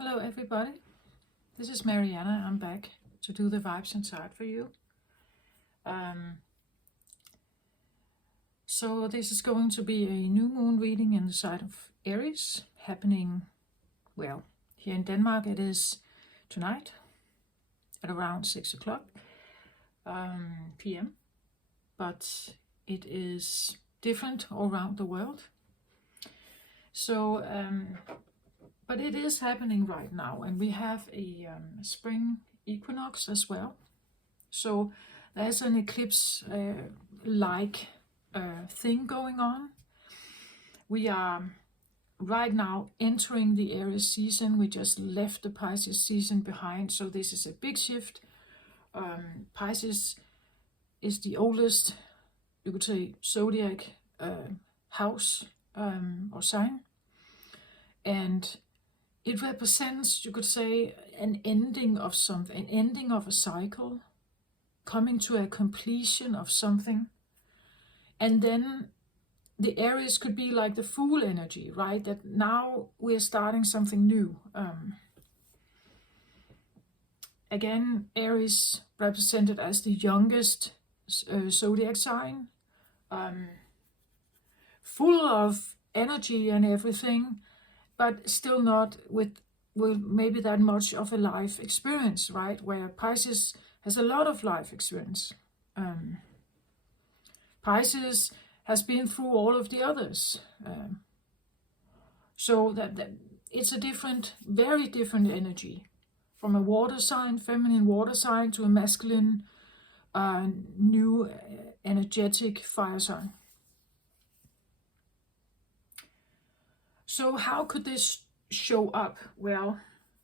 Hello everybody, this is Mariana. I'm back to do the vibes inside for you. So this is going to be a new moon reading in the sign of Aries, happening, well, here in Denmark it is tonight at around 6 o'clock p.m. But it is different all around the world. So but it is happening right now, and we have a spring equinox as well. So there's an eclipse like thing going on. We are right now entering the Aries season. We just left the Pisces season behind, so this is a big shift. Pisces is the oldest, you could say, zodiac house or sign, and it represents, you could say, an ending of something, an ending of a cycle, coming to a completion of something. And then the Aries could be like the Fool energy, right? That now we're starting something new. Again, Aries represented as the youngest zodiac sign, full of energy and everything, but still not with maybe that much of a life experience, right? Where Pisces has a lot of life experience. Pisces has been through all of the others. So that it's a different, very different energy. From a water sign, feminine water sign, to a masculine, new, energetic fire sign. So how could this show up? Well,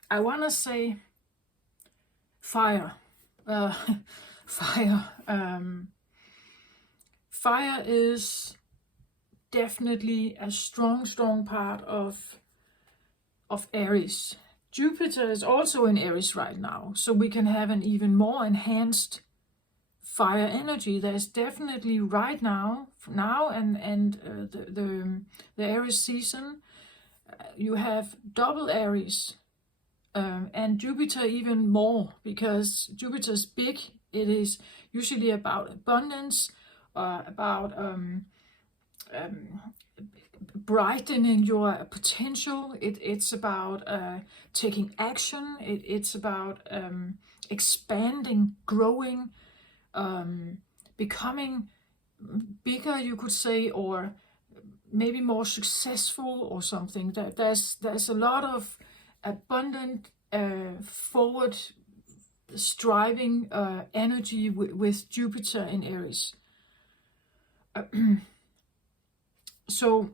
I want to say fire. Fire. Fire is definitely a strong part of Aries. Jupiter is also in Aries right now, so we can have an even more enhanced fire energy. There's definitely right now and the Aries season, you have double Aries, and Jupiter even more, because Jupiter's big. It is usually about abundance, about brightening your potential. It's about taking action. It's about expanding, growing, becoming bigger, you could say, or maybe more successful or something. That there's a lot of abundant, forward striving energy with Jupiter in Aries. So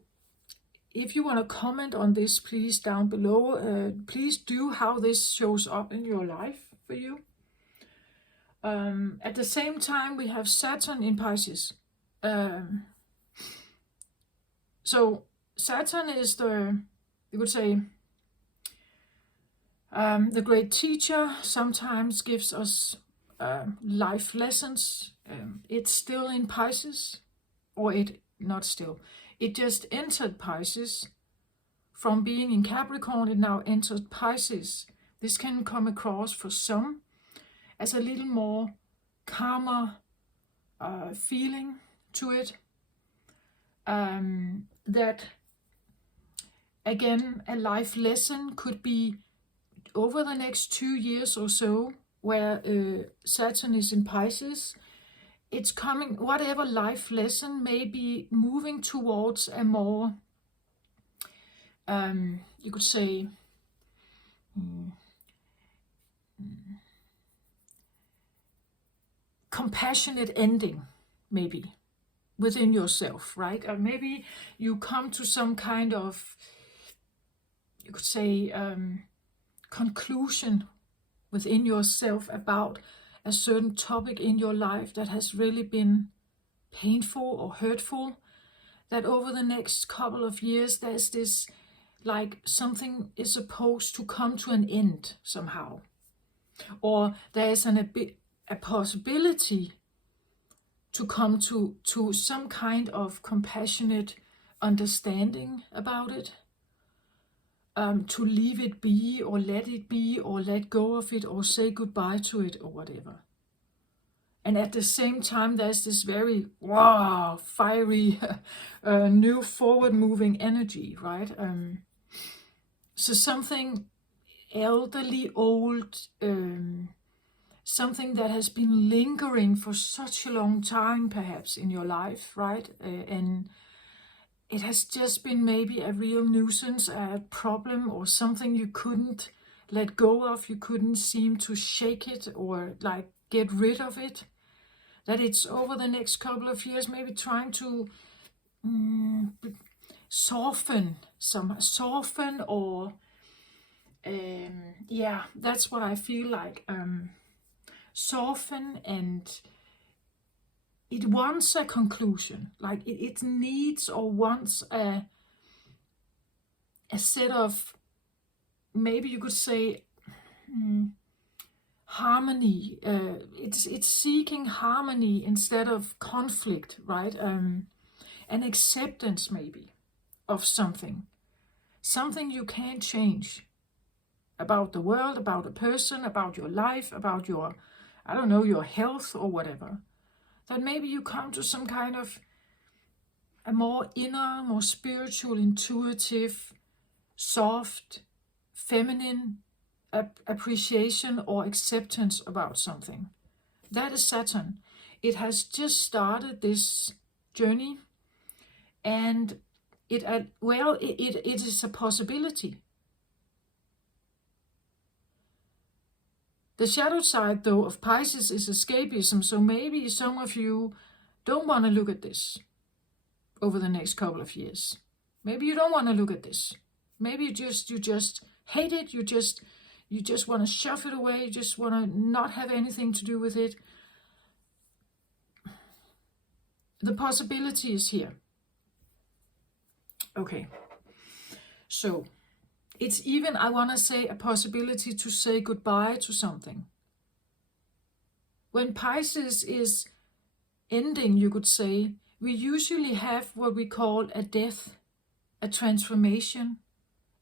if you want to comment on this, please down below, please do, how this shows up in your life for you. At the same time, we have Saturn in Pisces. So Saturn is the, you could say, the great teacher, sometimes gives us life lessons. It's still in Pisces, or not still. It just entered Pisces. From being in Capricorn, it now entered Pisces. This can come across for some as a little more calmer feeling to it. That, again, a life lesson could be over the next 2 years or so, where Saturn is in Pisces. It's coming, whatever life lesson may be moving towards a more, you could say, compassionate ending, maybe, within yourself, right? Or maybe you come to some kind of, you could say, conclusion within yourself about a certain topic in your life that has really been painful or hurtful, that over the next couple of years there's this, like, something is supposed to come to an end somehow, or there's a possibility to come to some kind of compassionate understanding about it. to leave it be, or let it be, or let go of it, or say goodbye to it, or whatever. And at the same time, there's this very wow, fiery, new forward-moving energy, right? So something elderly, old, something that has been lingering for such a long time, perhaps, in your life, right? And it has just been maybe a real nuisance, a problem, or something you couldn't let go of, you couldn't seem to shake it or like get rid of it. That it's over the next couple of years, maybe trying to soften or yeah, that's what I feel like. Soften, and it wants a conclusion, like it needs or wants a set of, maybe you could say, harmony. It's seeking harmony instead of conflict, right? An acceptance maybe of something you can't change, about the world, about a person, about your life, about your, I don't know, your health or whatever. That maybe you come to some kind of a more inner, more spiritual, intuitive, soft, feminine appreciation or acceptance about something. That is Saturn. It has just started this journey, and it is a possibility. The shadow side, though, of Pisces is escapism, so maybe some of you don't want to look at this over the next couple of years. Maybe you don't want to look at this. Maybe you just hate it, you just want to shove it away, you just want to not have anything to do with it. The possibility is here. Okay, so it's even, I want to say, a possibility to say goodbye to something. When Pisces is ending, you could say, we usually have what we call a death, a transformation,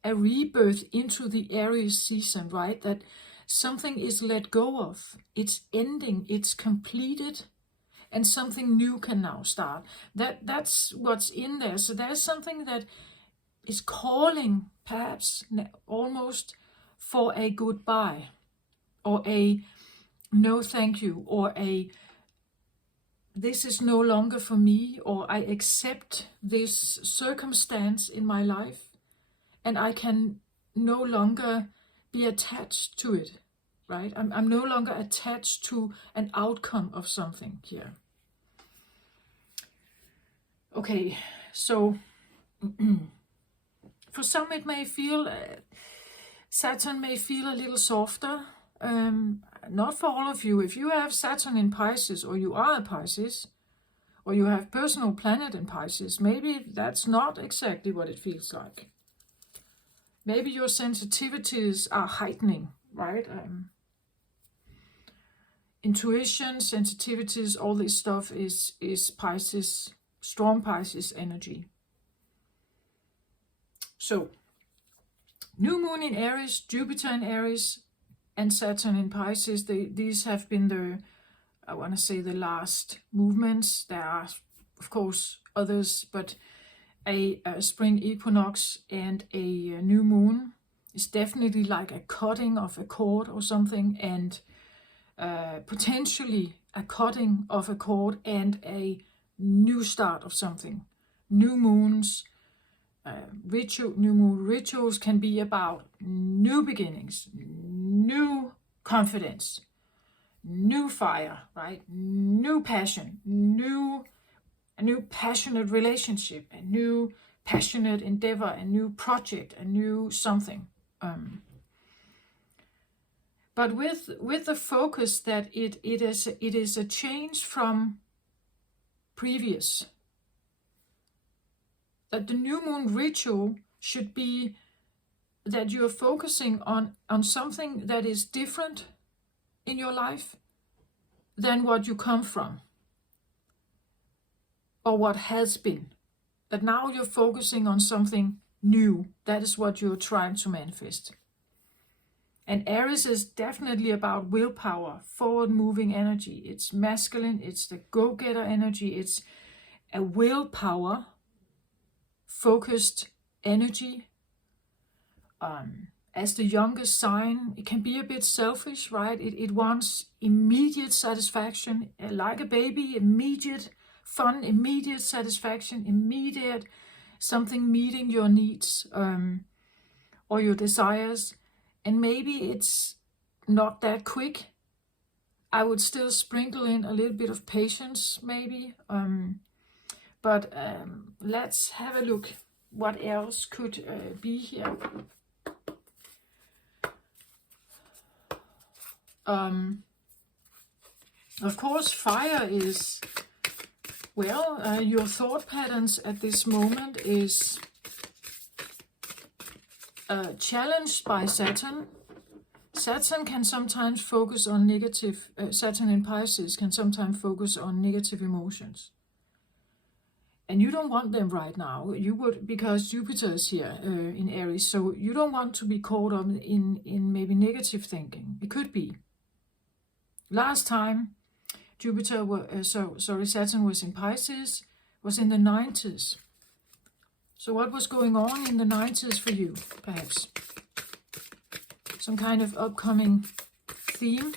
a rebirth into the Aries season, right? That something is let go of, it's ending, it's completed, and something new can now start. That's what's in there. So there's something that is calling, perhaps almost, for a goodbye, or a no thank you, or a this is no longer for me, or I accept this circumstance in my life, and I can no longer be attached to it, right? I'm no longer attached to an outcome of something here. Okay, so for some it may feel, Saturn may feel a little softer. Not for all of you. If you have Saturn in Pisces, or you are a Pisces, or you have personal planet in Pisces, maybe that's not exactly what it feels like. Maybe your sensitivities are heightening, right? Intuition, sensitivities, all this stuff is Pisces, strong Pisces energy. So, new moon in Aries, Jupiter in Aries, and Saturn in Pisces, these have been the, I want to say, the last movements. There are, of course, others, but a spring equinox and a new moon is definitely like a cutting of a cord or something, and potentially a cutting of a cord and a new start of something. New moons, new moon rituals can be about new beginnings, new confidence, new fire, right? New passion, a new passionate relationship, a new passionate endeavor, a new project, a new something. But with the focus that it is a change from previous. That the new moon ritual should be that you're focusing on something that is different in your life than what you come from, or what has been. That now you're focusing on something new. That is what you're trying to manifest. And Aries is definitely about willpower, forward-moving energy. It's masculine, it's the go-getter energy, it's a willpower, focused energy. As the youngest sign, it can be a bit selfish, right? It wants immediate satisfaction, like a baby, immediate fun, immediate satisfaction, immediate something meeting your needs or your desires. And maybe it's not that quick. I would still sprinkle in a little bit of patience, maybe. But let's have a look what else could be here. Of course, fire is, well, your thought patterns at this moment is challenged by Saturn. Saturn can sometimes focus on negative, Saturn in Pisces can sometimes focus on negative emotions. And you don't want them right now. You would, because Jupiter is here in Aries, so you don't want to be caught up in maybe negative thinking. It could be. Last time Saturn was in Pisces, was in the 90s. So what was going on in the 90s for you, perhaps? Some kind of upcoming theme.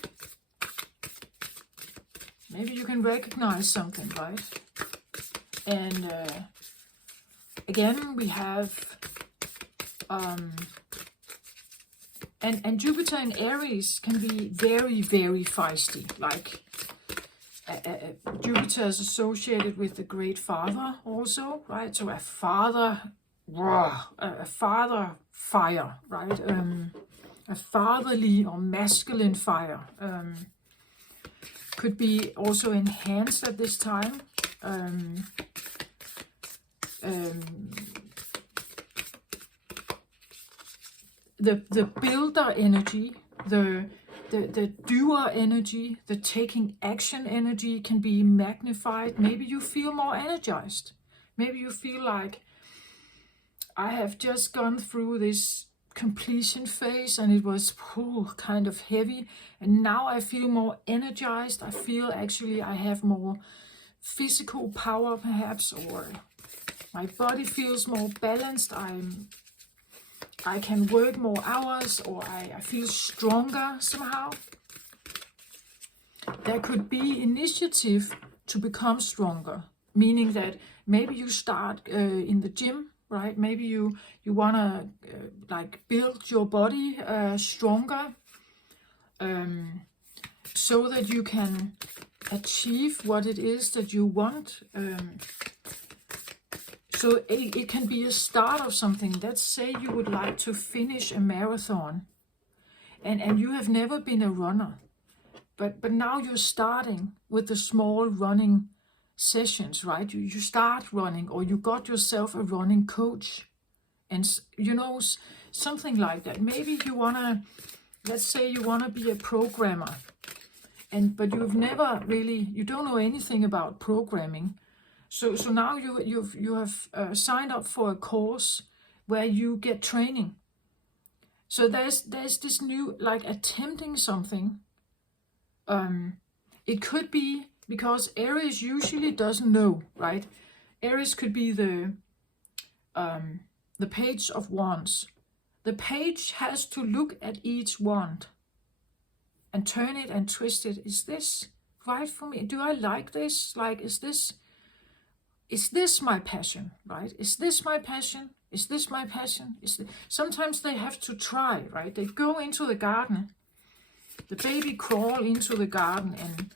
Maybe you can recognize something, right? And again, we have and Jupiter in Aries can be very, very feisty. Like Jupiter is associated with the Great Father also, right? So a father fire, right? A fatherly or masculine fire could be also enhanced at this time. The builder energy, the doer energy, the taking action energy can be magnified. Maybe you feel more energized. Maybe you feel like, I have just gone through this completion phase and it was kind of heavy, and now I feel more energized. I feel actually I have more physical power perhaps, or my body feels more balanced. I can work more hours, or I feel stronger somehow. There could be initiative to become stronger, meaning that maybe you start in the gym, right? Maybe you want to like build your body stronger so that you can achieve what it is that you want. So it can be a start of something. Let's say you would like to finish a marathon and you have never been a runner, but now you're starting with the small running sessions, right? You start running, or you got yourself a running coach, and you know, something like that. Maybe you want to, let's say you want to be a programmer, but you've never really, you don't know anything about programming. So now you have signed up for a course where you get training. So there's this new, like, attempting something. It could be because Aries usually doesn't know, right? Aries could be the Page of Wands. The page has to look at each wand and turn it and twist it. Is this right for me? Do I like this? Like, is this my passion, right? Is this my passion? Is this my passion? Sometimes they have to try, right? They go into the garden. The baby crawl into the garden, and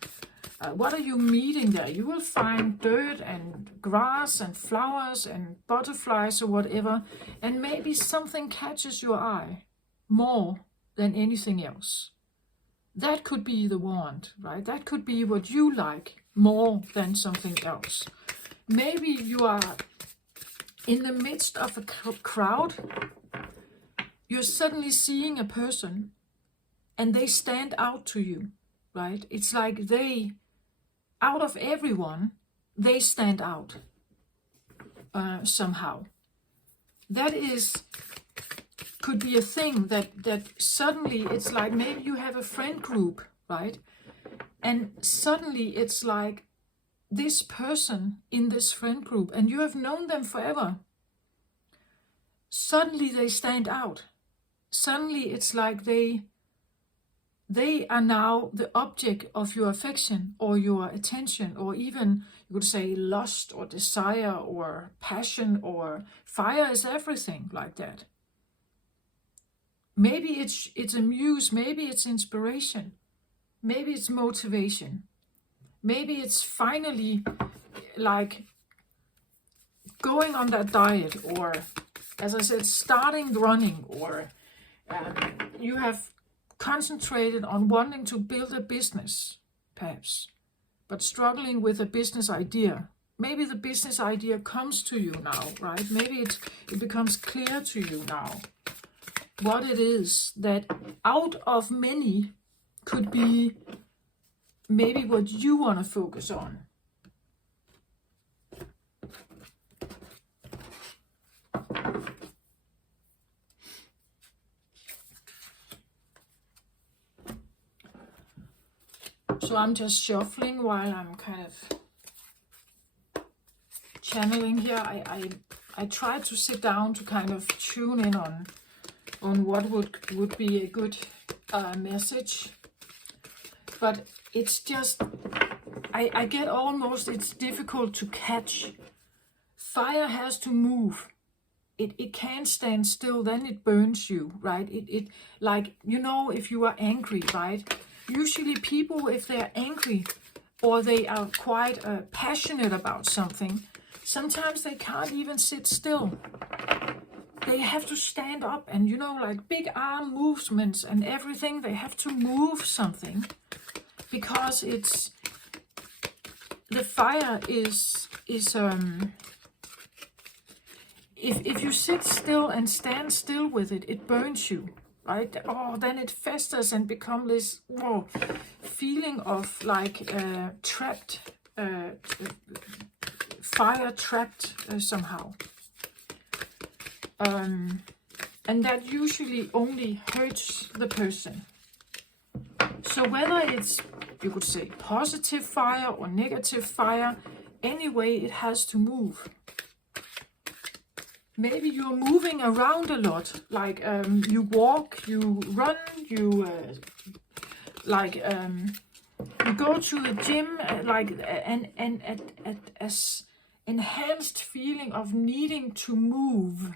what are you meeting there? You will find dirt and grass and flowers and butterflies or whatever, and maybe something catches your eye more than anything else. That could be the wand, right? That could be what you like more than something else. Maybe you are in the midst of a crowd. You're suddenly seeing a person and they stand out to you, right? It's like out of everyone, they stand out somehow. that could be a thing that suddenly it's like maybe you have a friend group, right? And suddenly it's like this person in this friend group, and you have known them forever. Suddenly they stand out. Suddenly it's like they are now the object of your affection or your attention, or even you could say lust or desire or passion, or fire is everything like that. Maybe it's a muse, maybe it's inspiration, maybe it's motivation, maybe it's finally like going on that diet, or as I said, starting running, or you have concentrated on wanting to build a business, perhaps, but struggling with a business idea. Maybe the business idea comes to you now, right? Maybe it becomes clear to you now what it is that out of many could be maybe what you want to focus on. So I'm just shuffling while I'm kind of channeling here. I try to sit down to kind of tune in on what would be a good message. But it's just, I get almost, it's difficult to catch. Fire has to move. It can't stand still, then it burns you, right? It like, you know, if you are angry, right? Usually people, if they're angry or they are quite passionate about something, sometimes they can't even sit still. They have to stand up and, you know, like big arm movements and everything. They have to move something because it's, the fire is if you sit still and stand still with it, it burns you, right? Oh, then it festers and becomes this feeling of like trapped, fire trapped somehow. And that usually only hurts the person. So whether it's, you could say, positive fire or negative fire, anyway, it has to move. Maybe you're moving around a lot, like you walk, you run, you you go to the gym, and as enhanced feeling of needing to move.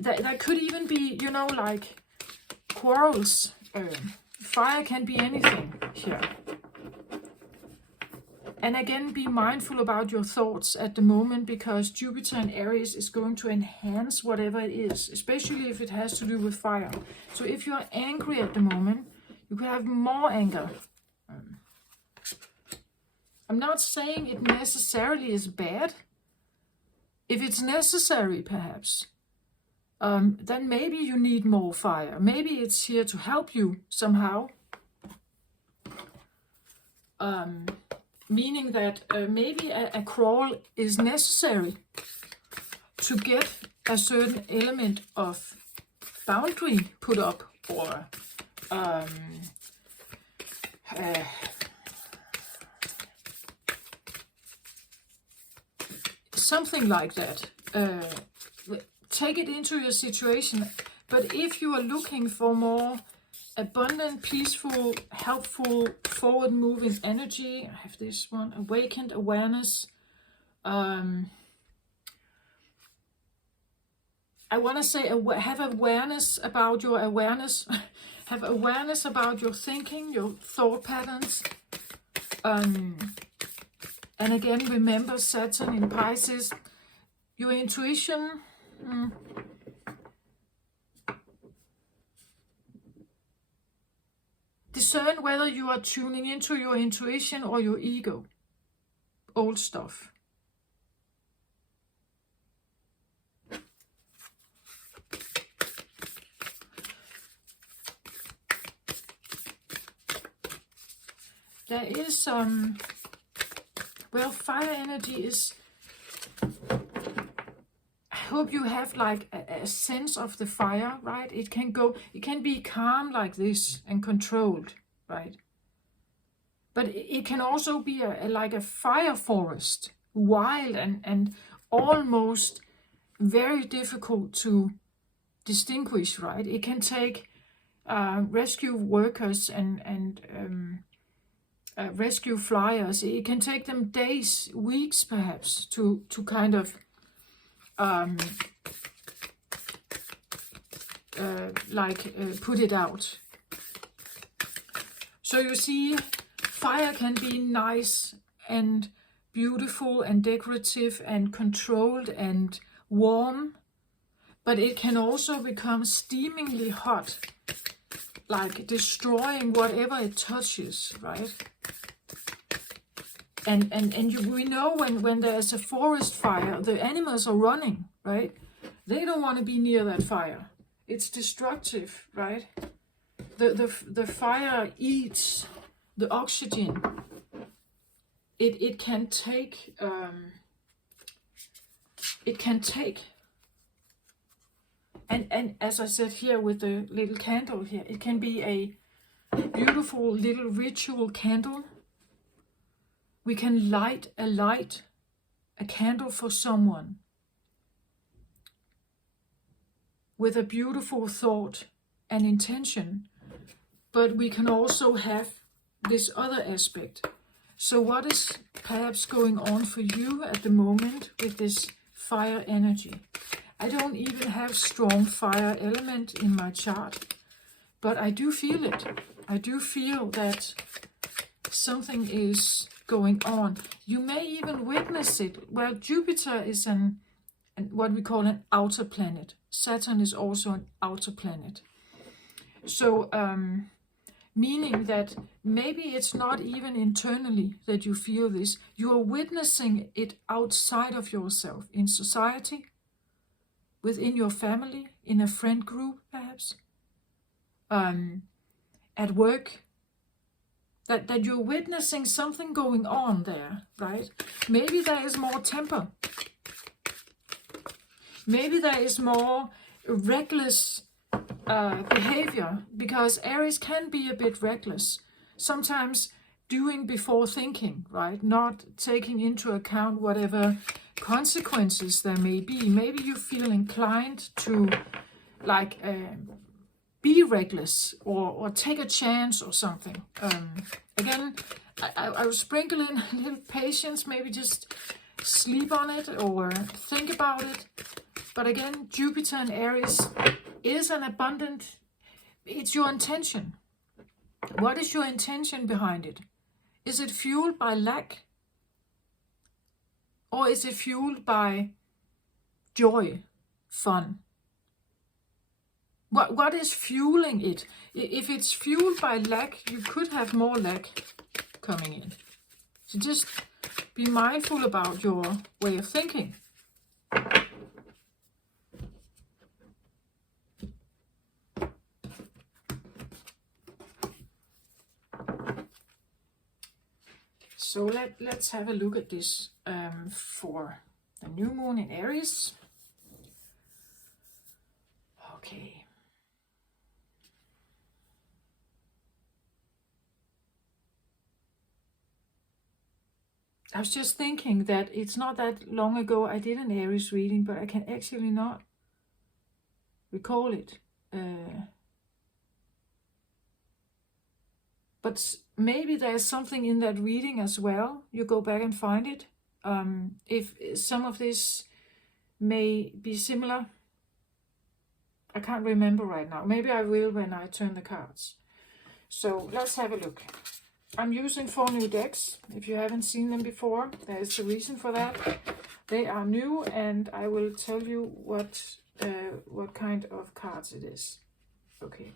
That could even be, you know, like quarrels. Fire can be anything here. And again, be mindful about your thoughts at the moment, because Jupiter in Aries is going to enhance whatever it is, especially if it has to do with fire. So if you're angry at the moment, you could have more anger. I'm not saying it necessarily is bad. If it's necessary, perhaps, then maybe you need more fire. Maybe it's here to help you somehow. Meaning that maybe a quarrel is necessary to get a certain element of boundary put up, or something like that. Take it into your situation. But if you are looking for more abundant, peaceful, helpful, forward-moving energy, I have this one, awakened awareness. I want to say have awareness about your awareness. Have awareness about your thinking, your thought patterns. And again, remember Saturn in Pisces, your intuition. Discern whether you are tuning into your intuition or your ego. Old stuff. there is well, fire energy is, I hope you have like a sense of the fire, right? It can be calm like this and controlled, right? But it can also be like a fire forest, wild and almost very difficult to distinguish, right? It can take rescue workers and rescue flyers. It can take them days, weeks perhaps, to kind of put it out. So you see, fire can be nice and beautiful and decorative and controlled and warm, but it can also become steamingly hot, like destroying whatever it touches, right? We know when there's a forest fire, the animals are running, right? They don't want to be near that fire. It's destructive, right? The fire eats the oxygen. It can take and as I said here with the little candle here, it can be a beautiful little ritual candle. We can light a candle for someone with a beautiful thought and intention, but we can also have this other aspect. So what is perhaps going on for you at the moment with this fire energy? I don't even have strong fire element in my chart, but I do feel it. I do feel that something is going on. You may even witness it. Well, Jupiter is what we call an outer planet. Saturn is also an outer planet. So, meaning that maybe it's not even internally that you feel this. You are witnessing it outside of yourself, in society, within your family, in a friend group, perhaps, at work. That you're witnessing something going on there, right? Maybe there is more temper. Maybe there is more reckless behavior, because Aries can be a bit reckless. Sometimes doing before thinking, right? Not taking into account whatever consequences there may be. Maybe you feel inclined to be reckless or take a chance or something. Again, I will sprinkle in a little patience, maybe just sleep on it or think about it. But again, Jupiter and Aries is an abundant, it's your intention. What is your intention behind it? Is it fueled by lack? Or is it fueled by joy, fun? What is fueling it? If it's fueled by lack, you could have more lack coming in. So just be mindful about your way of thinking. So let's have a look at this for the new moon in Aries. Okay. I was just thinking that it's not that long ago I did an Aries reading, but I can actually not recall it. But maybe there's something in that reading as well. You go back and find it. If some of this may be similar, I can't remember right now. Maybe I will when I turn the cards. So let's have a look. I'm using 4 new decks. If you haven't seen them before, there is a reason for that. They are new, and I will tell you what kind of cards it is. Okay.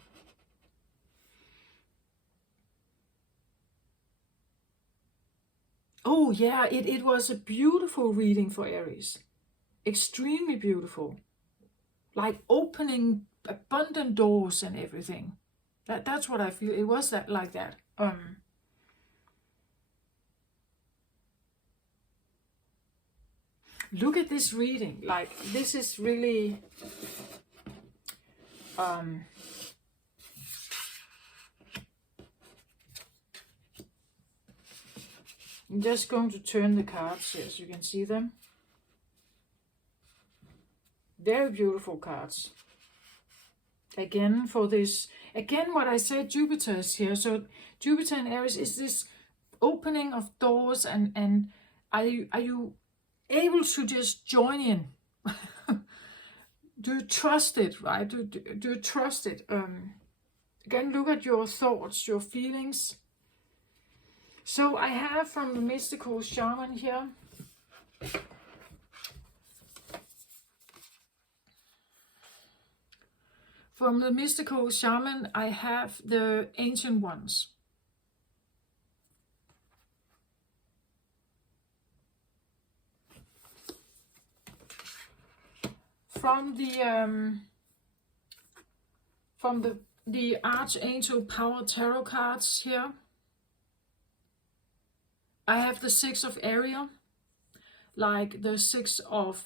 Oh yeah, it was a beautiful reading for Aries. Extremely beautiful. Like opening abundant doors and everything. That's what I feel. It was like that. look at this reading. Like, this is really I'm just going to turn the cards here so you can see them. Very beautiful cards. Again, for this, again, what I said, Jupiter is here. So Jupiter in Aries is this opening of doors, and are you able to just join in? Do you trust it, right? Do you trust it? Again, look at your thoughts, your feelings. So I have from the mystical shaman here. From the mystical shaman, I have the ancient ones. From the Archangel Power Tarot cards here, I have the Six of Aries, like the Six of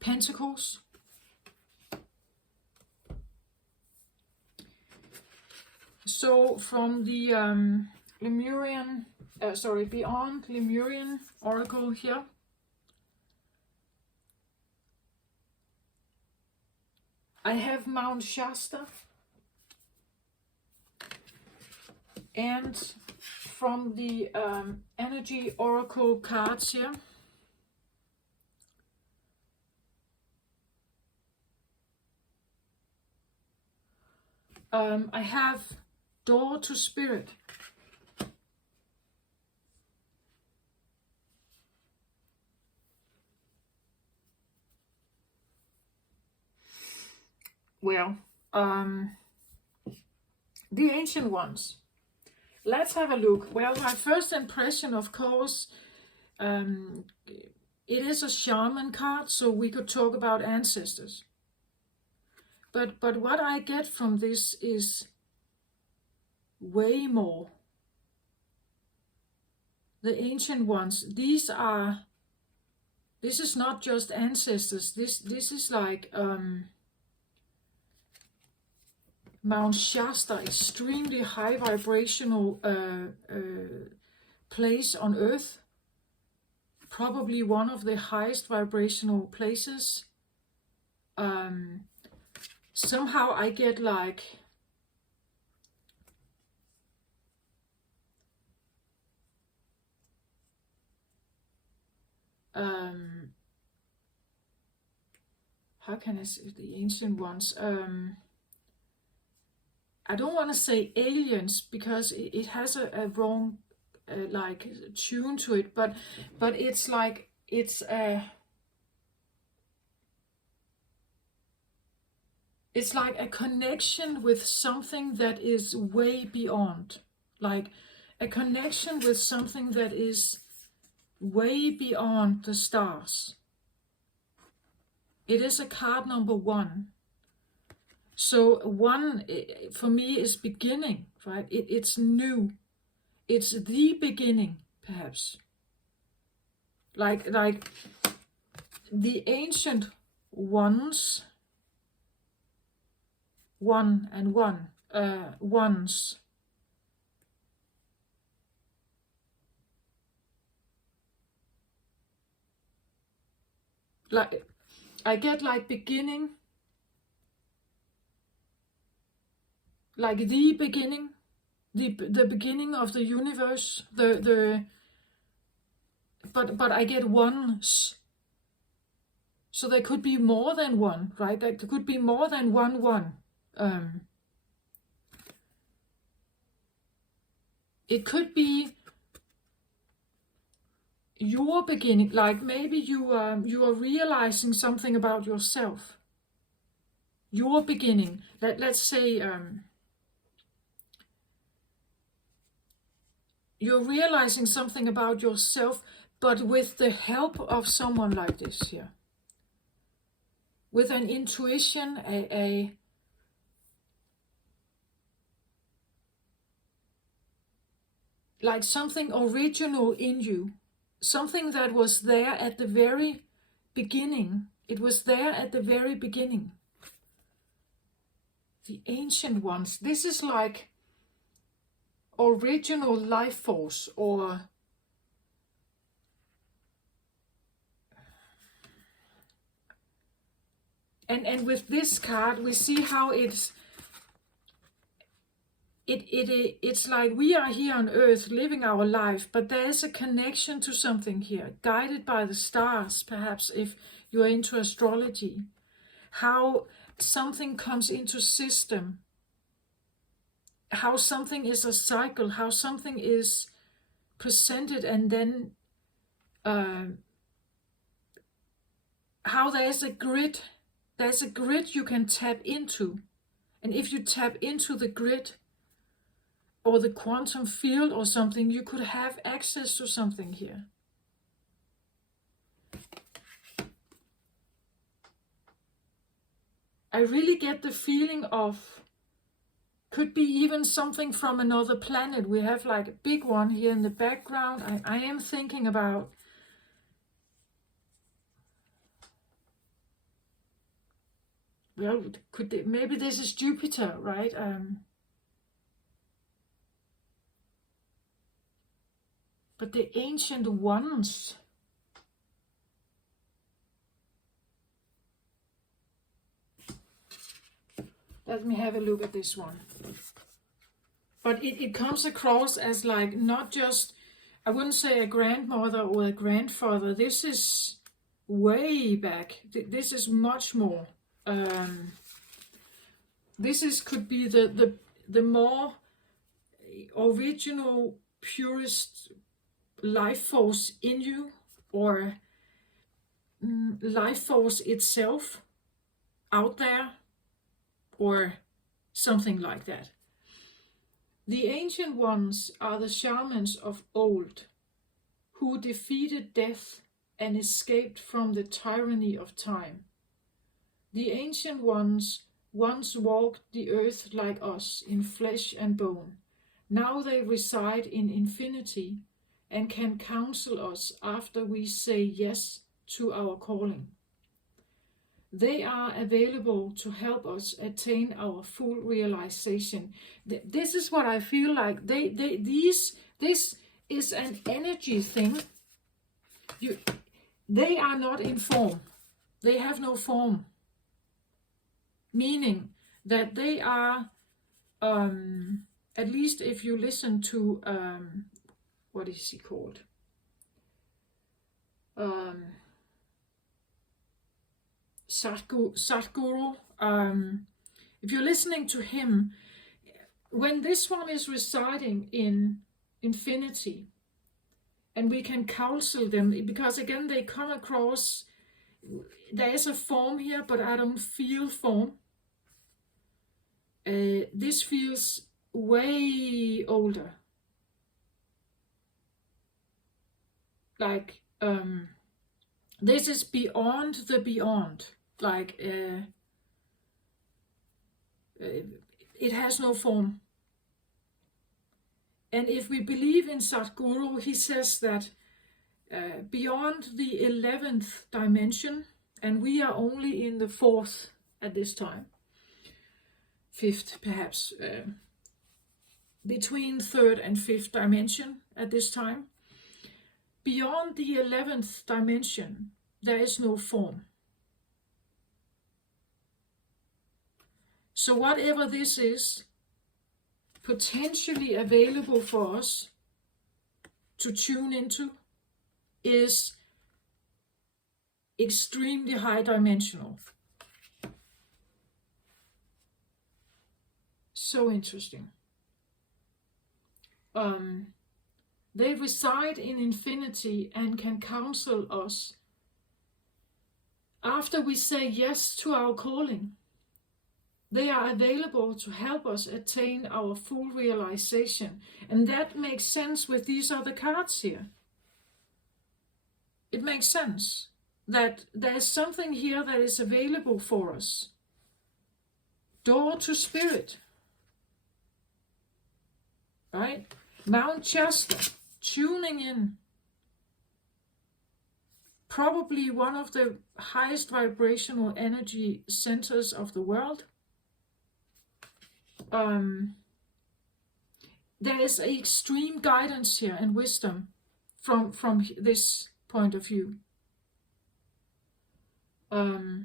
Pentacles. So from the Beyond Lemurian Oracle here, I have Mount Shasta. And from the Energy Oracle cards here, I have Door to Spirit. Well, the ancient ones. Let's have a look. Well, my first impression, of course, it is a shaman card, so we could talk about ancestors. But what I get from this is way more. The ancient ones. This is not just ancestors. This is like Mount Shasta, extremely high vibrational place on Earth. Probably one of the highest vibrational places. Somehow I get like how can I say the ancient ones? I don't want to say aliens because it has a wrong like tune to it, but it's like it's like a connection with something that is way beyond, like a connection with something that is way beyond the stars. It is a card number 1. So 1 for me is beginning, right? It's new. It's the beginning, perhaps. Like the ancient ones, 1 and 1, ones. Like I get like beginning, like the beginning, the beginning of the universe, but I get ones. So there could be more than 1, right? There could be more than 1. It could be your beginning, like maybe you are realizing something about yourself. Your beginning. Let's say you're realizing something about yourself, but with the help of someone like this here. With an intuition, a like something original in you something that was there at the very beginning. It was there at the very beginning. The ancient ones. This is like original life force, or and with this card we see how it's like we are here on earth living our life, but there is a connection to something here, guided by the stars, perhaps, if you are into astrology, how something comes into system, how something is a cycle, how something is presented, and then how there's a grid you can tap into. And if you tap into the grid or the quantum field or something, you could have access to something here. I really get the feeling of, could be even something from another planet. We have like a big one here in the background. I am thinking about well, maybe this is Jupiter, right? But the ancient ones, let me have a look at this one. But it comes across as like not just, I wouldn't say a grandmother or a grandfather. This is way back. This is much more. Could be the more original, purest life force in you, or life force itself out there, or something like that. The ancient ones are the shamans of old, who defeated death and escaped from the tyranny of time. The ancient ones once walked the earth like us in flesh and bone. Now they reside in infinity and can counsel us after we say yes to our calling. They are available to help us attain our full realization. This is what I feel like. This is an energy thing. They are not in form. They have no form. Meaning that they are, at least if you listen to, what is he called? Sadhguru. If you're listening to him, when this one is residing in infinity, and we can counsel them, because again they come across, there is a form here, but I don't feel form. This feels way older. Like this is beyond the beyond. Like it has no form. And if we believe in Sadhguru, he says that beyond the 11th dimension, and we are only in the 4th at this time, 5th perhaps, between 3rd and 5th dimension at this time, beyond the 11th dimension, there is no form. So whatever this is, potentially available for us to tune into, is extremely high dimensional. So interesting. They reside in infinity and can counsel us after we say yes to our calling. They are available to help us attain our full realization. And that makes sense with these other cards here. It makes sense that there's something here that is available for us. Door to spirit. Right? Mount Shasta, tuning in. probably one of the highest vibrational energy centers of the world. There is an extreme guidance here and wisdom from this point of view. The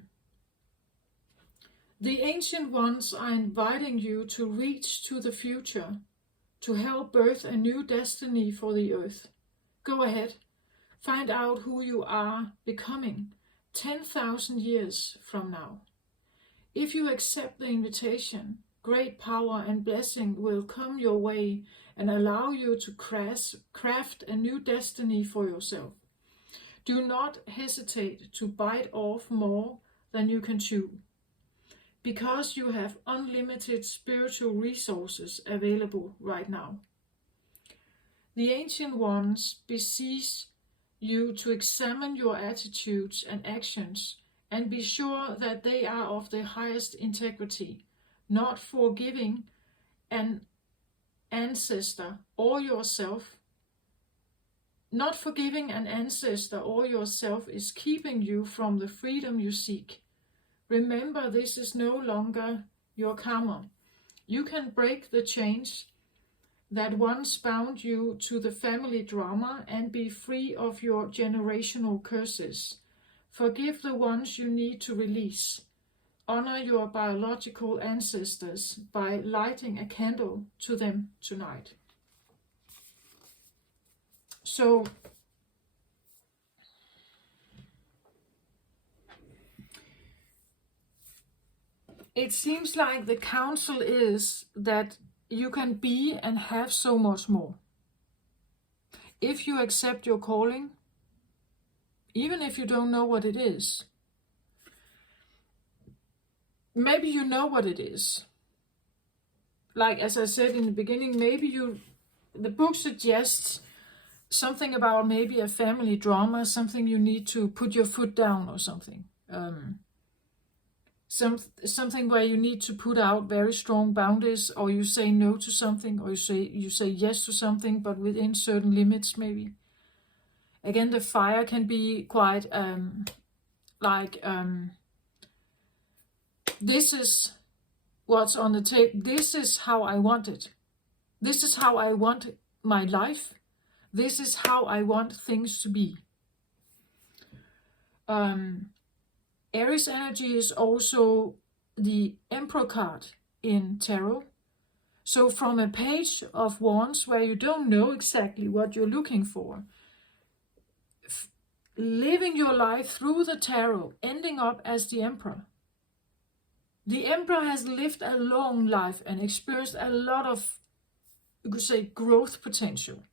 Ancient Ones are inviting you to reach to the future, to help birth a new destiny for the earth. Go ahead, find out who you are becoming 10,000 years from now. If you accept the invitation, great power and blessing will come your way and allow you to craft a new destiny for yourself. Do not hesitate to bite off more than you can chew, because you have unlimited spiritual resources available right now. The Ancient Ones beseech you to examine your attitudes and actions and be sure that they are of the highest integrity, not forgiving an ancestor or yourself. Not forgiving an ancestor or yourself is keeping you from the freedom you seek. Remember, this is no longer your karma. You can break the chains that once bound you to the family drama and be free of your generational curses. Forgive the ones you need to release. Honor your biological ancestors by lighting a candle to them tonight. So, it seems like the counsel is that you can be and have so much more. If you accept your calling, even if you don't know what it is. Maybe you know what it is. Like, as I said in the beginning, the book suggests something about maybe a family drama, something you need to put your foot down or something. Something where you need to put out very strong boundaries, or you say no to something, or you say yes to something, but within certain limits maybe. Again, the fire can be quite this is what's on the table. This is how I want it. This is how I want my life. This is how I want things to be. Aries energy is also the Emperor card in tarot. So from a page of wands where you don't know exactly what you're looking for, living your life through the tarot, ending up as the Emperor. The Emperor has lived a long life and experienced a lot of, you could say, growth potential.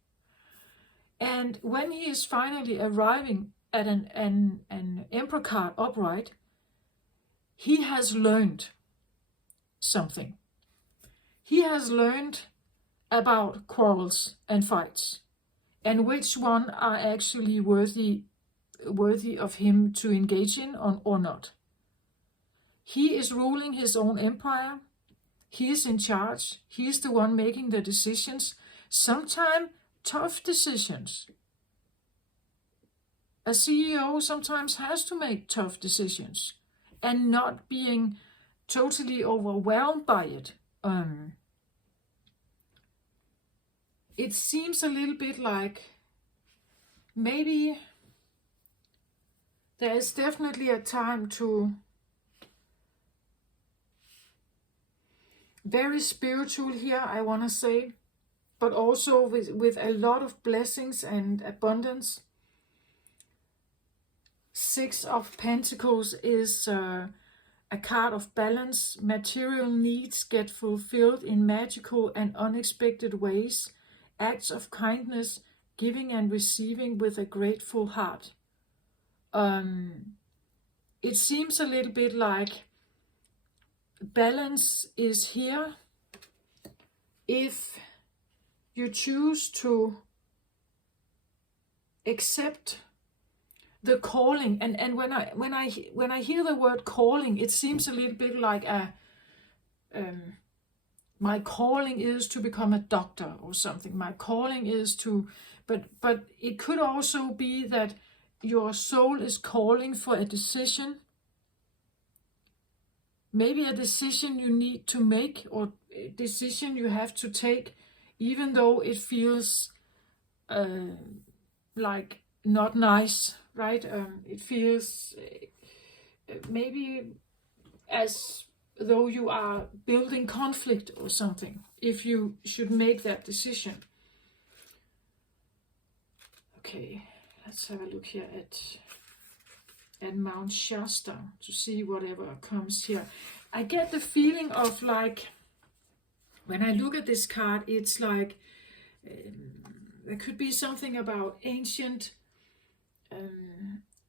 And when he is finally arriving at an Emperor card upright, he has learned something. He has learned about quarrels and fights, and which one are actually worthy of him to engage in or not. He is ruling his own empire. He is in charge. He is the one making the decisions, sometimes tough decisions. A CEO sometimes has to make tough decisions and not being totally overwhelmed by it. It seems a little bit like maybe there is definitely a time to very spiritual here, I want to say, but also with a lot of blessings and abundance. Six of Pentacles is a card of balance. Material needs get fulfilled in magical and unexpected ways. Acts of kindness, giving and receiving with a grateful heart. It seems a little bit like balance is here if you choose to accept the calling. And when I hear the word calling, it seems a little bit like my calling is to become a doctor or something. My calling is to, but it could also be that your soul is calling for a decision. Maybe a decision you need to make, or a decision you have to take, even though it feels like not nice, right? It feels maybe as though you are building conflict or something, if you should make that decision. Okay, let's have a look here at Mount Shasta to see whatever comes here. I get the feeling of like, when I look at this card, it's like there could be something about ancient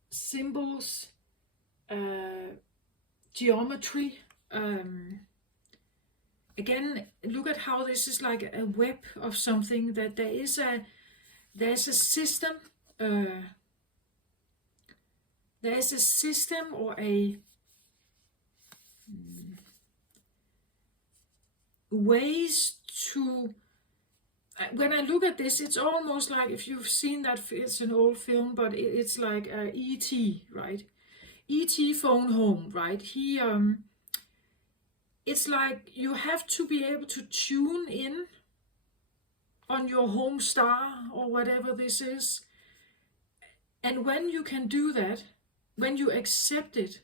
symbols, geometry. Again, look at how this is like a web of something, that there's a system. There's a system or a ways to. When I look at this, it's almost like, if you've seen that, it's an old film, but it's like E.T., right? E.T. phone home, right? It's like you have to be able to tune in on your home star or whatever this is. And when you can do that, when you accept it,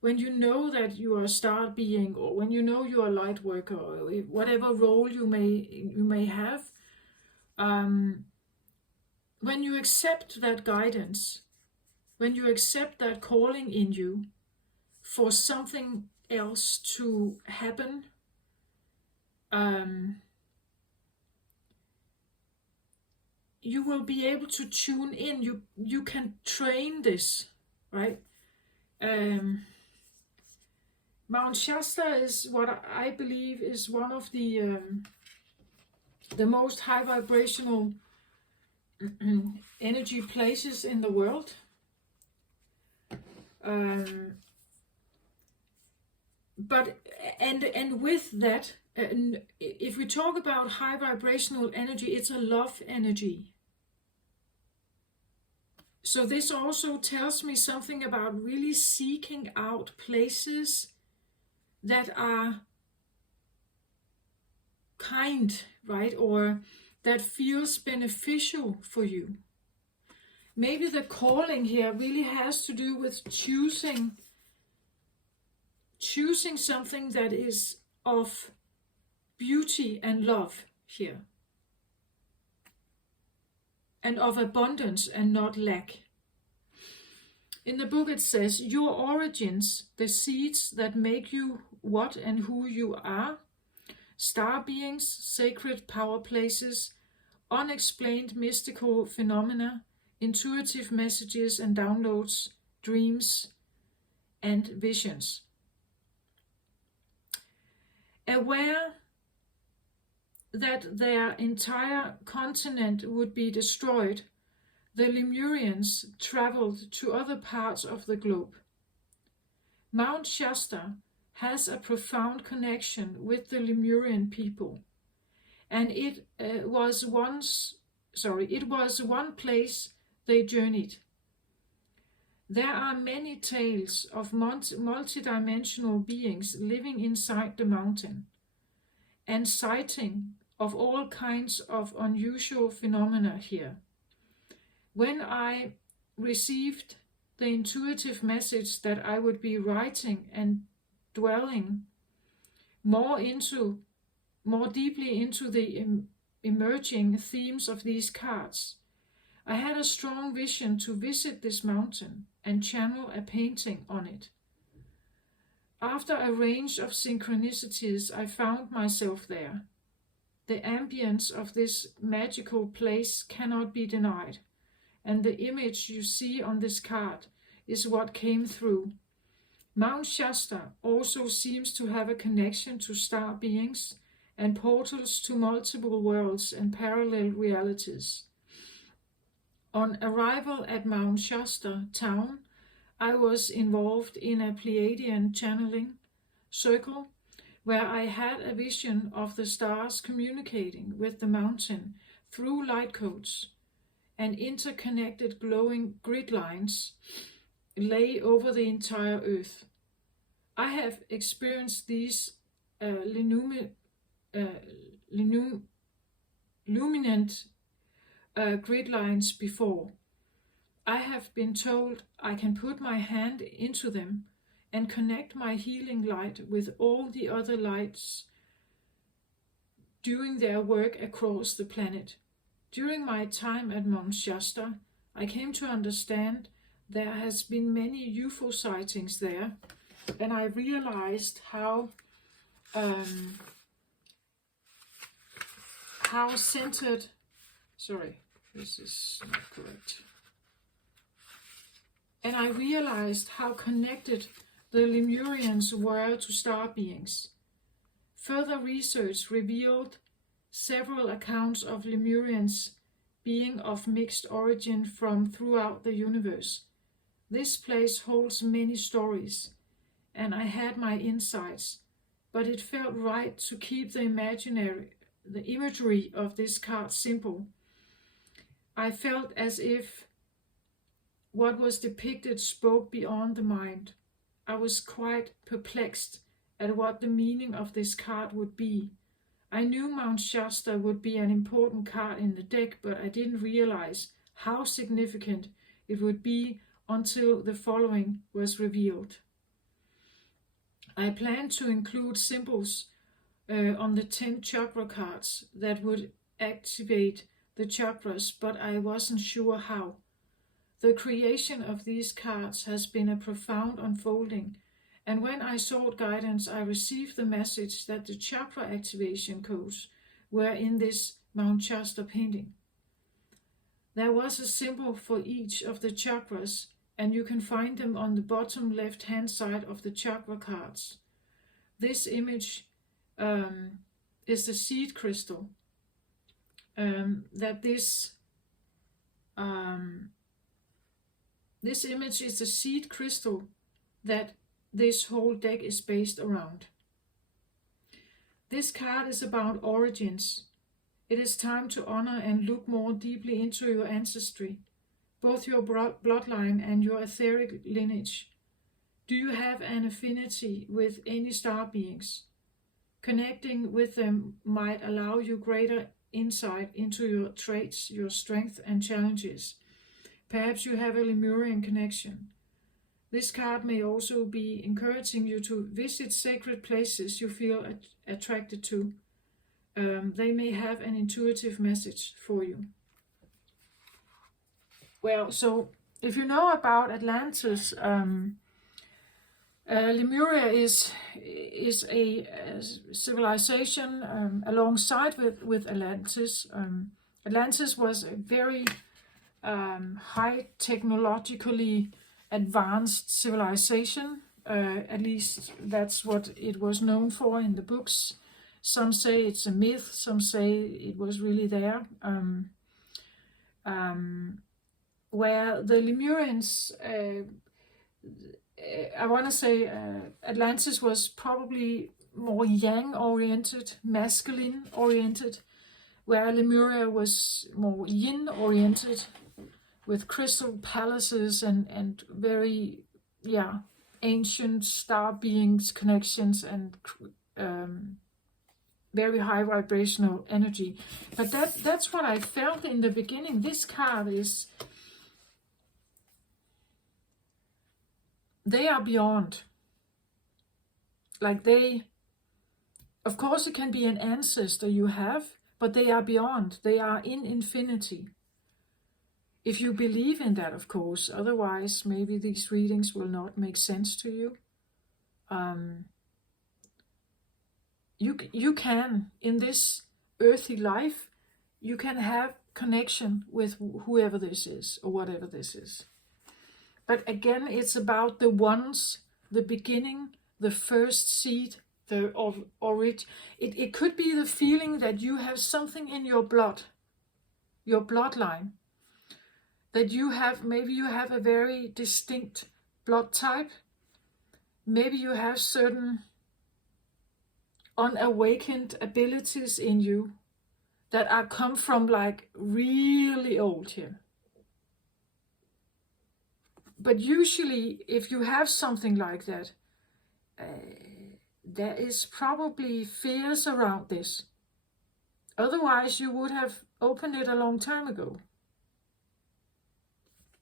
when you know that you are a star being, or when you know you are a light worker, or whatever role you may have, when you accept that guidance, when you accept that calling in you for something else to happen, you will be able to tune in. You can train this, right? Mount Shasta is what I believe is one of the most high vibrational energy places in the world. But with that, if we talk about high vibrational energy, it's a love energy. So this also tells me something about really seeking out places that are kind, right? Or that feels beneficial for you. Maybe the calling here really has to do with choosing something that is of beauty and love here, and of abundance and not lack. In the book it says, your origins, the seeds that make you what and who you are, star beings, sacred power places, unexplained mystical phenomena, intuitive messages and downloads, dreams and visions. Aware that their entire continent would be destroyed, the Lemurians traveled to other parts of the globe. Mount Shasta has a profound connection with the Lemurian people, and it was one place they journeyed. There are many tales of multidimensional beings living inside the mountain, and sighting of all kinds of unusual phenomena here. When I received the intuitive message that I would be writing and dwelling more deeply into the emerging themes of these cards, I had a strong vision to visit this mountain and channel a painting on it. After a range of synchronicities, I found myself there. The ambience of this magical place cannot be denied, and the image you see on this card is what came through. Mount Shasta also seems to have a connection to star beings and portals to multiple worlds and parallel realities. On arrival at Mount Shasta town, I was involved in a Pleiadian channeling circle where I had a vision of the stars communicating with the mountain through light codes. and interconnected glowing grid lines lay over the entire Earth. I have experienced these uh, luminant grid lines before. I have been told I can put my hand into them and connect my healing light with all the other lights doing their work across the planet. During my time at Mount Shasta, I came to understand there has been many UFO sightings there, and I realized how centered. Sorry, this is not correct. And I realized how connected the Lemurians were to star beings. Further research revealed several accounts of Lemurians being of mixed origin from throughout the universe. This place holds many stories, and I had my insights, but it felt right to keep the imagery of this card simple. I felt as if what was depicted spoke beyond the mind. I was quite perplexed at what the meaning of this card would be. I knew Mount Shasta would be an important card in the deck, but I didn't realize how significant it would be until the following was revealed. I planned to include symbols on the 10 chakra cards that would activate the chakras, but I wasn't sure how. The creation of these cards has been a profound unfolding, and when I sought guidance, I received the message that the chakra activation codes were in this Mount Shasta painting. There was a symbol for each of the chakras, and you can find them on the bottom left-hand side of the chakra cards. This image is the seed crystal This image is the seed crystal that this whole deck is based around. This card is about origins. It is time to honor and look more deeply into your ancestry, both your bloodline and your etheric lineage. Do you have an affinity with any star beings? Connecting with them might allow you greater insight into your traits, your strengths and challenges. Perhaps you have a Lemurian connection. This card may also be encouraging you to visit sacred places you feel attracted to. They may have an intuitive message for you. Well, so if you know about Atlantis, Lemuria is a civilization alongside with Atlantis. Atlantis was a very high technologically advanced civilization. At least that's what it was known for in the books. Some say it's a myth, some say it was really there. Where the Lemurians, I want to say Atlantis was probably more yang-oriented, masculine-oriented, where Lemuria was more yin-oriented, with crystal palaces and very, ancient star beings connections and very high vibrational energy. But that's what I felt in the beginning. This card is, they are beyond. Like of course it can be an ancestor you have, but they are beyond. They are in infinity. If you believe in that, of course. Otherwise, maybe these readings will not make sense to you. You can, in this earthly life, you can have connection with whoever this is or whatever this is. But again, it's about the ones, the beginning, the first seed, the origin. It could be the feeling that you have something in your blood, your bloodline, that you have, maybe you have a very distinct blood type. Maybe you have certain unawakened abilities in you that are come from like really old here. But usually, if you have something like that, there is probably fears around this. Otherwise, you would have opened it a long time ago.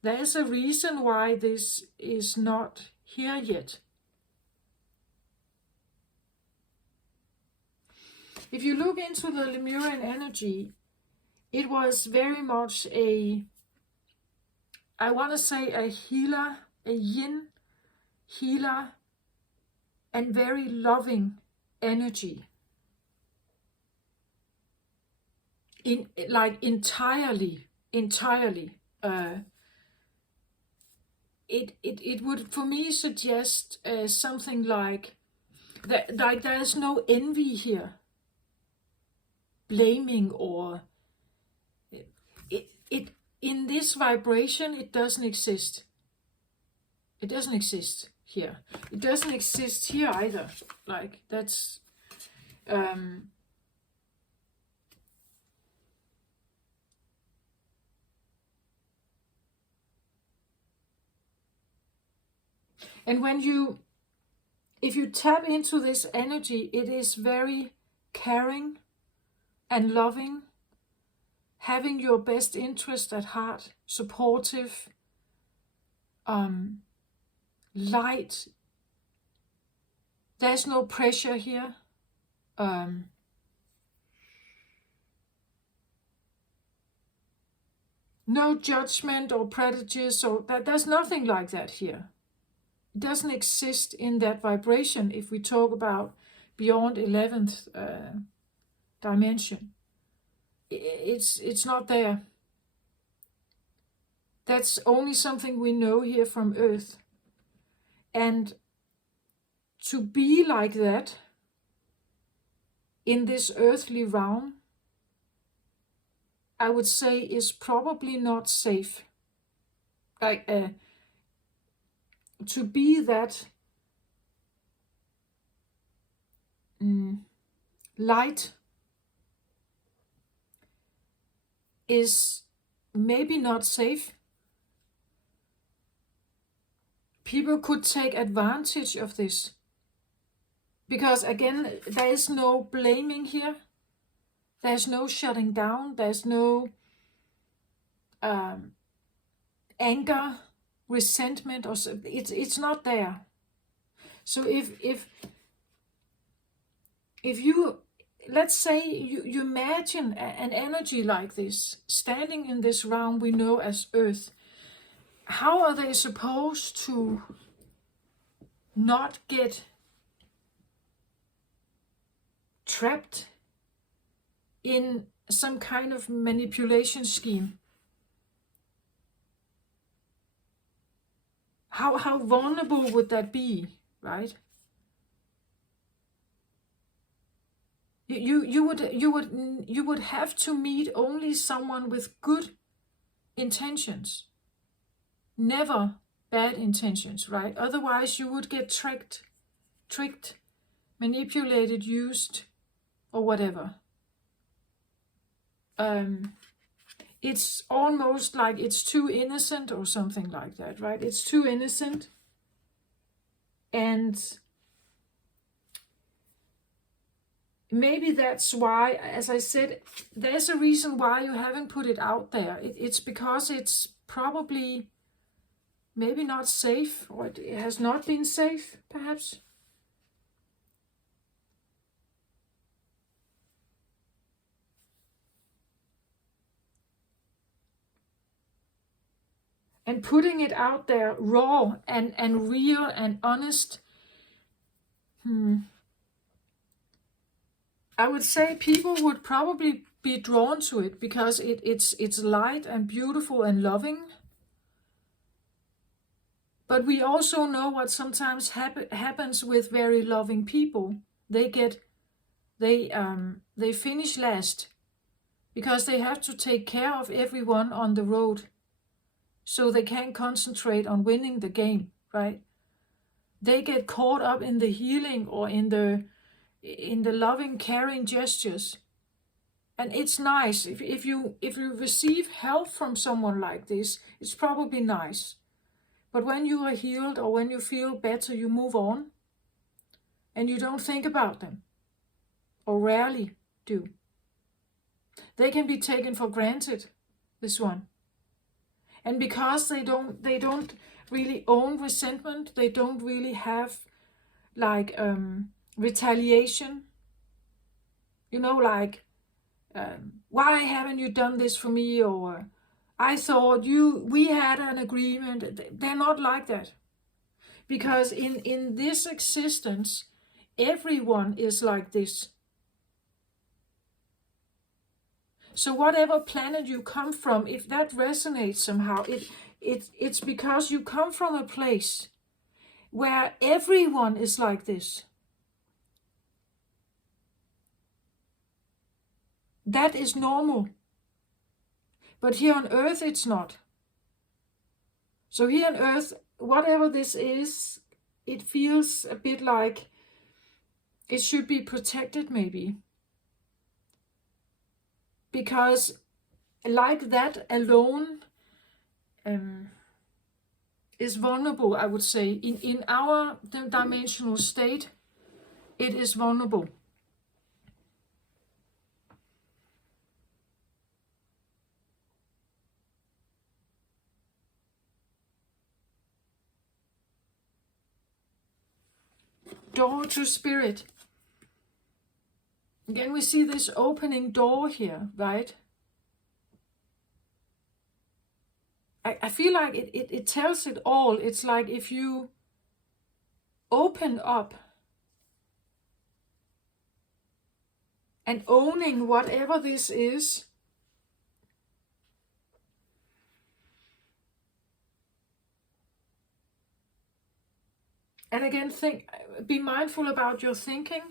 There is a reason why this is not here yet. If you look into the Lemurian energy, it was very much I want to say a healer, a yin healer, and very loving energy. Entirely. It would for me suggest something like that. Like there is no envy here, blaming, or it in this vibration. It doesn't exist. It doesn't exist here. It doesn't exist here either. Like that's and if you tap into this energy, it is very caring and loving, having your best interest at heart, supportive, light. There's no pressure here. No judgment or prejudice, or there's nothing like that here. It doesn't exist in that vibration if we talk about beyond 11th dimension. It's not there. That's only something we know here from Earth. And to be like that in this earthly realm, I would say, is probably not safe. Like to be that light is maybe not safe. People could take advantage of this. Because again, there is no blaming here. There's no shutting down. There's no anger, resentment, or it's not there. So if you, let's say you imagine an energy like this standing in this realm we know as Earth, how are they supposed to not get trapped in some kind of manipulation scheme? How vulnerable would that be, right? You would have to meet only someone with good intentions, never bad intentions, right? Otherwise you would get tricked, manipulated, used, or whatever. It's almost like it's too innocent or something like that, right? It's too innocent. And maybe that's why, as I said, there's a reason why you haven't put it out there. It's because it's probably maybe not safe, or it has not been safe, perhaps. And putting it out there raw and real and honest, I would say people would probably be drawn to it because it's light and beautiful and loving. But we also know what sometimes happens with very loving people. They finish last because they have to take care of everyone on the road. So they can't concentrate on winning the game, right? They get caught up in the healing or in the loving, caring gestures. And it's nice. If you receive help from someone like this, it's probably nice. But when you are healed or when you feel better, you move on and you don't think about them, or rarely do. They can be taken for granted, this one. And because they don't really own resentment, they don't really have like retaliation. You know, like, why haven't you done this for me? Or I thought we had an agreement. They're not like that. Because in this existence, everyone is like this. So whatever planet you come from, if that resonates somehow, it's because you come from a place where everyone is like this. That is normal. But here on Earth, it's not. So here on Earth, whatever this is, it feels a bit like it should be protected, maybe. Because like that alone is vulnerable, I would say. In our dimensional state, it is vulnerable. Door to spirit. Again, we see this opening door here, right? I feel like it tells it all. It's like if you open up and owning whatever this is, and again, be mindful about your thinking.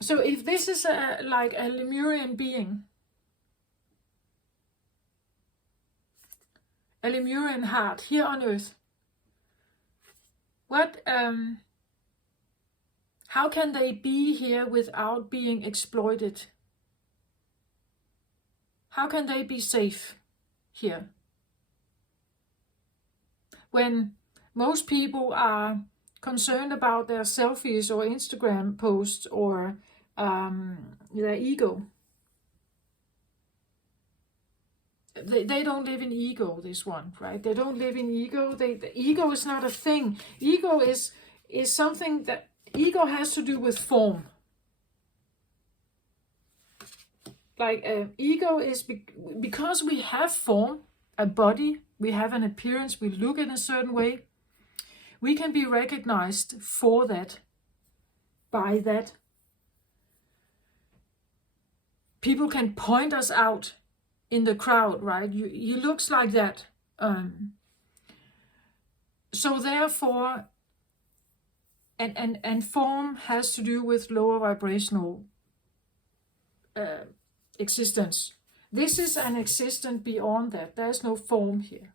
So if this is like a Lemurian being, a Lemurian heart here on Earth, what, how can they be here without being exploited? How can they be safe here? When most people are concerned about their selfies or Instagram posts or their ego. They don't live in ego, this one, right? They don't live in ego. The ego is not a thing. Ego is something that, ego has to do with form. Like ego is because we have form, a body, we have an appearance, we look in a certain way, we can be recognized for that, by that. People can point us out in the crowd, right? He looks like that. So therefore, and form has to do with lower vibrational existence. This is an existence beyond that. There's no form here.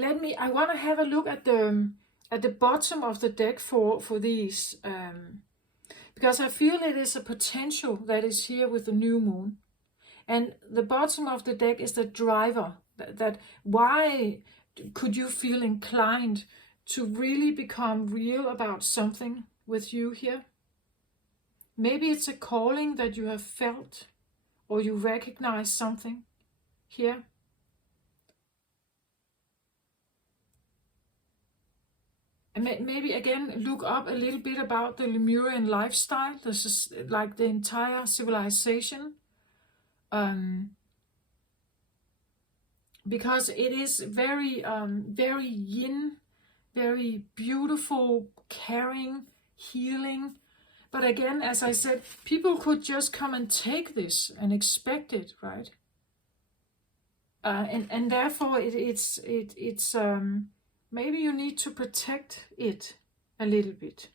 I want to have a look at the bottom of the deck for these, because I feel it is a potential that is here with the new moon. And the bottom of the deck is the driver. That why could you feel inclined to really become real about something with you here? Maybe it's a calling that you have felt, or you recognize something here. And maybe again look up a little bit about the Lemurian lifestyle. This is like the entire civilization. Because it is very, very yin, very beautiful, caring, healing. But again, as I said, people could just come and take this and expect it, right? And therefore, it's maybe you need to protect it a little bit.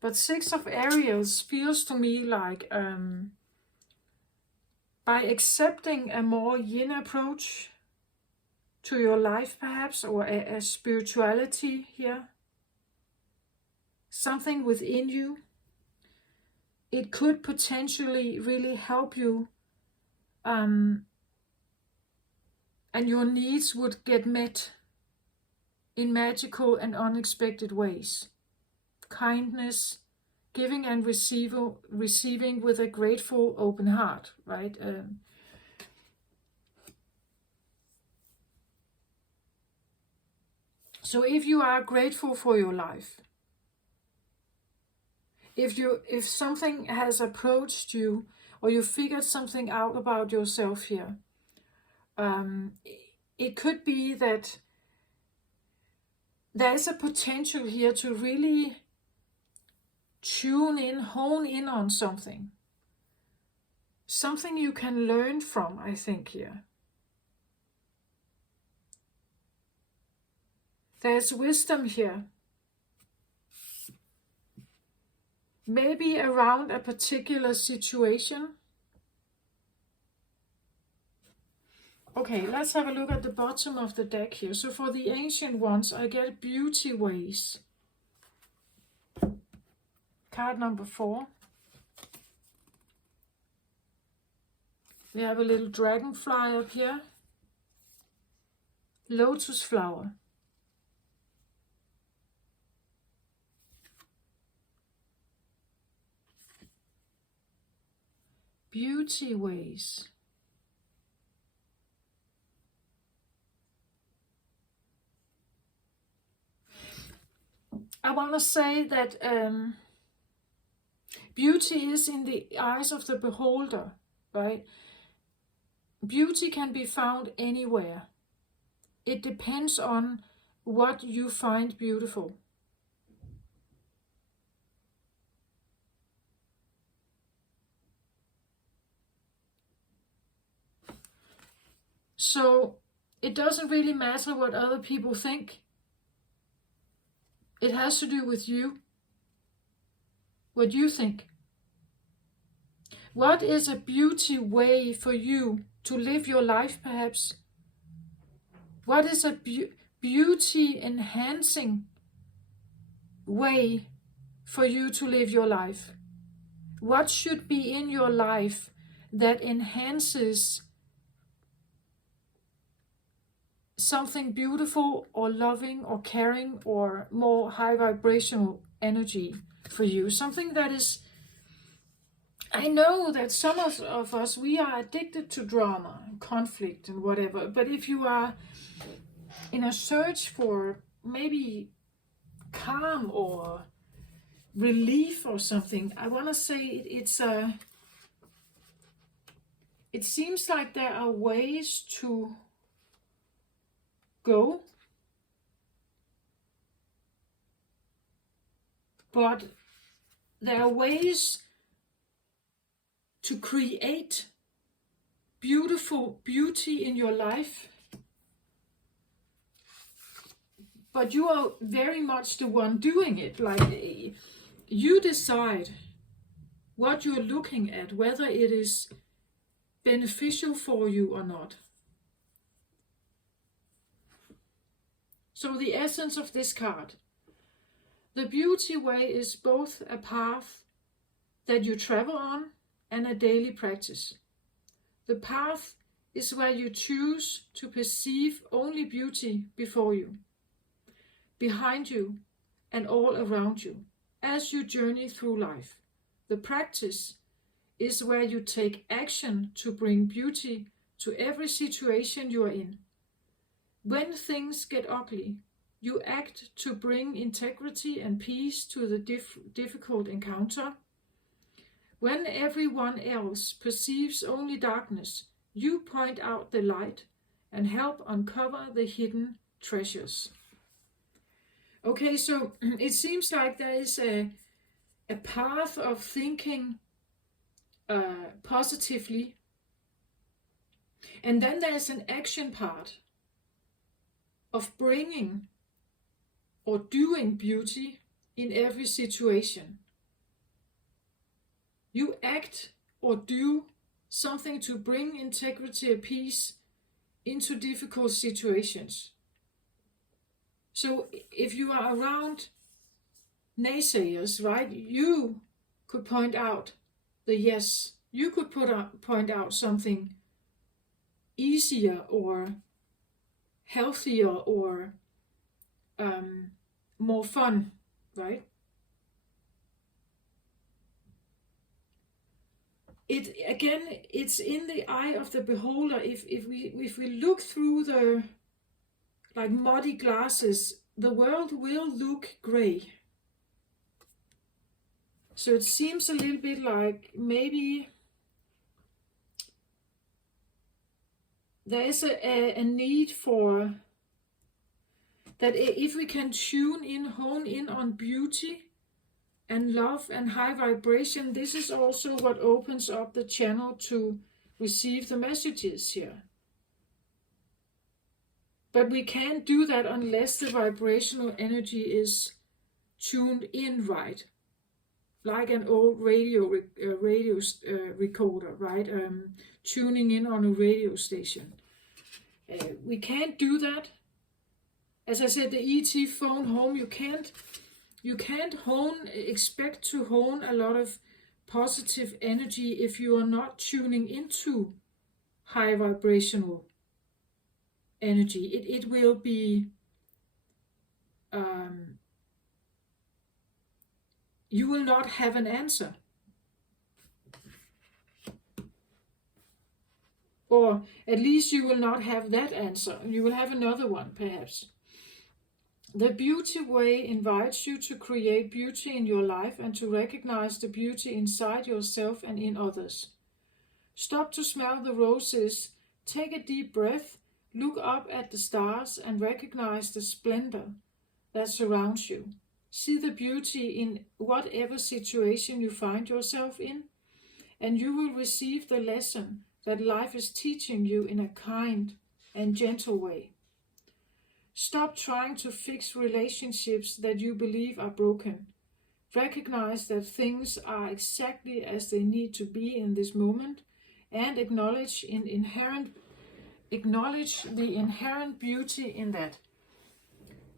But Six of Aries feels to me like by accepting a more yin approach to your life, perhaps, or a spirituality here, something within you, it could potentially really help you, and your needs would get met in magical and unexpected ways. Kindness, giving and receiving with a grateful, open heart, right? So if you are grateful for your life, if something has approached you, or you figured something out about yourself here, it could be that there's a potential here to really tune in, hone in on something you can learn from, I think here. There's wisdom here. Maybe around a particular situation. Okay, let's have a look at the bottom of the deck here. So for the Ancient Ones, I get Beauty Ways. Card number 4. We have a little dragonfly up here. Lotus flower. Beauty Ways. I want to say that beauty is in the eyes of the beholder, right? Beauty can be found anywhere. It depends on what you find beautiful. So it doesn't really matter what other people think. It has to do with you. What you think. What is a beauty way for you to live your life, perhaps? What is a beauty enhancing way for you to live your life? What should be in your life that enhances something beautiful or loving or caring or more high vibrational energy for you? Something that is, I know that some of us, we are addicted to drama and conflict and whatever, but if you are in a search for maybe calm or relief or something, I want to say it seems like there are ways to go, but there are ways to create beauty in your life, but you are very much the one doing it. Like, you decide what you're looking at, whether it is beneficial for you or not. So the essence of this card, the beauty way, is both a path that you travel on and a daily practice. The path is where you choose to perceive only beauty before you, behind you, and all around you as you journey through life. The practice is where you take action to bring beauty to every situation you are in. When things get ugly, you act to bring integrity and peace to the difficult encounter. When everyone else perceives only darkness, you point out the light and help uncover the hidden treasures. Okay, so it seems like there is a path of thinking positively, and then there's an action part of bringing or doing beauty in every situation. You act or do something to bring integrity and peace into difficult situations. So if you are around naysayers, right, you could point out the yes. You could point out something easier or healthier or more fun, right? It again, it's in the eye of the beholder. If we look through the like muddy glasses, the world will look grey. So it seems a little bit like maybe there is a need for that. If we can tune in, hone in on beauty and love and high vibration, this is also what opens up the channel to receive the messages here. But we can't do that unless the vibrational energy is tuned in right, like an old radio recorder, right? Tuning in on a radio station. We can't do that. As I said, the ET phone home, you can't expect to hone a lot of positive energy if you are not tuning into high vibrational energy. It will be you will not have an answer, or at least you will not have that answer. You will have another one, perhaps. The beauty way invites you to create beauty in your life and to recognize the beauty inside yourself and in others. Stop to smell the roses, take a deep breath, look up at the stars and recognize the splendor that surrounds you. See the beauty in whatever situation you find yourself in, and you will receive the lesson that life is teaching you in a kind and gentle way. Stop trying to fix relationships that you believe are broken. Recognize that things are exactly as they need to be in this moment, and acknowledge the inherent beauty in that.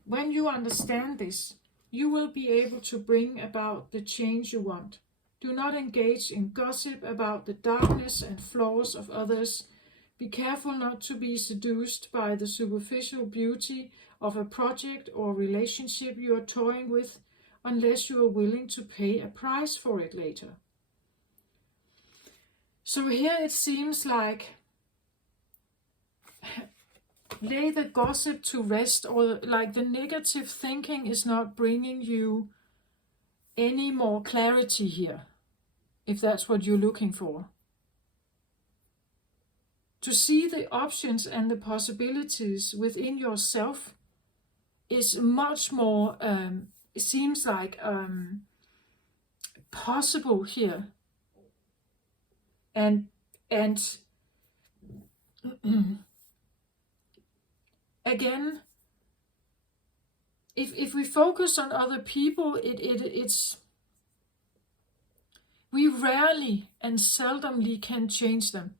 When you understand this, you will be able to bring about the change you want. Do not engage in gossip about the darkness and flaws of others. Be careful not to be seduced by the superficial beauty of a project or relationship you are toying with, unless you are willing to pay a price for it later. So here it seems like lay the gossip to rest, or like the negative thinking is not bringing you any more clarity here, if that's what you're looking for. To see the options and the possibilities within yourself is much more, it seems like, possible here. And again, if we focus on other people, it's we rarely and seldomly can change them.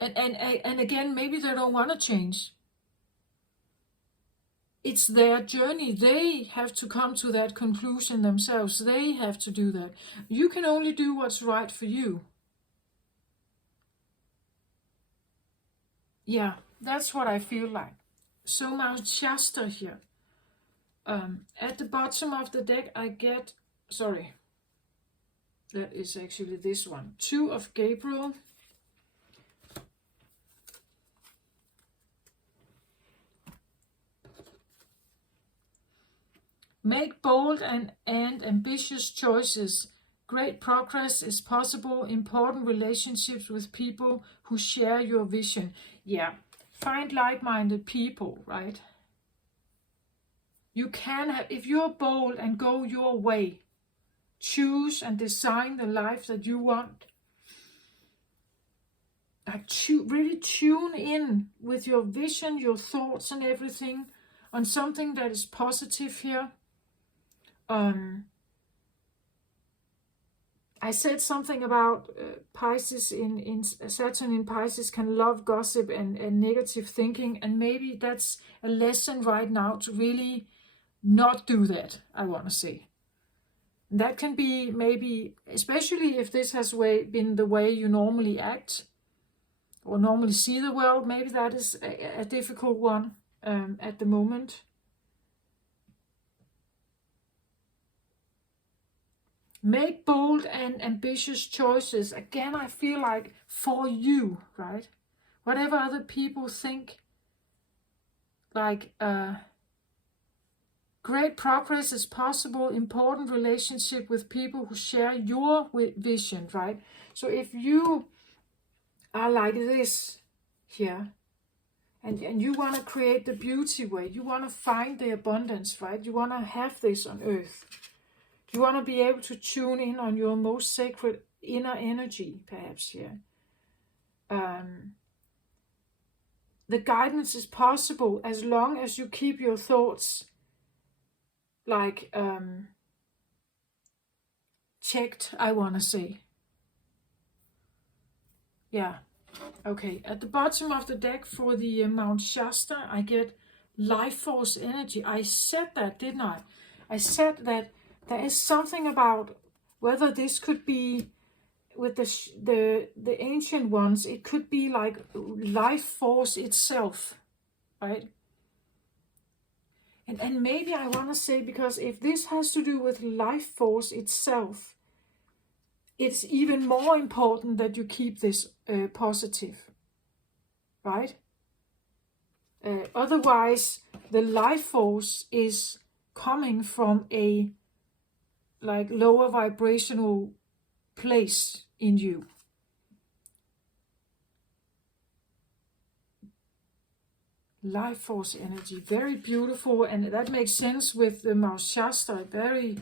And again, maybe they don't want to change. It's their journey. They have to come to that conclusion themselves. They have to do that. You can only do what's right for you. Yeah, that's what I feel like. So Mount Shasta here. At the bottom of the deck, I get, sorry, that is actually this one. 2 of Gabriel. Make bold and ambitious choices. Great progress is possible. Important relationships with people who share your vision. Yeah, find like-minded people, right? You can have, if you're bold and go your way, choose and design the life that you want. Like really tune in with your vision, your thoughts and everything on something that is positive here. I said something about Pisces in Saturn in Pisces can love gossip and negative thinking, and maybe that's a lesson right now to really not do that, I want to say. That can be maybe, especially if this has been the way you normally act or normally see the world, maybe that is a difficult one at the moment. Make bold and ambitious choices. Again, I feel like for you, right? Whatever other people think, like great progress is possible, important relationship with people who share your vision, right? So if you are like this here, and you want to create the beauty way, you want to find the abundance, right? You want to have this on earth. You want to be able to tune in on your most sacred inner energy, perhaps here. The guidance is possible as long as you keep your thoughts like checked, I want to say. Yeah. Okay. At the bottom of the deck for the Mount Shasta, I get life force energy. I said that, didn't I? I said that there is something about whether this could be with the ancient ones, it could be like life force itself, right? And maybe I want to say, because if this has to do with life force itself, it's even more important that you keep this positive, right? Otherwise, the life force is coming from a like lower vibrational place in you. Life force energy, very beautiful, and that makes sense with the Mount Shasta. Very,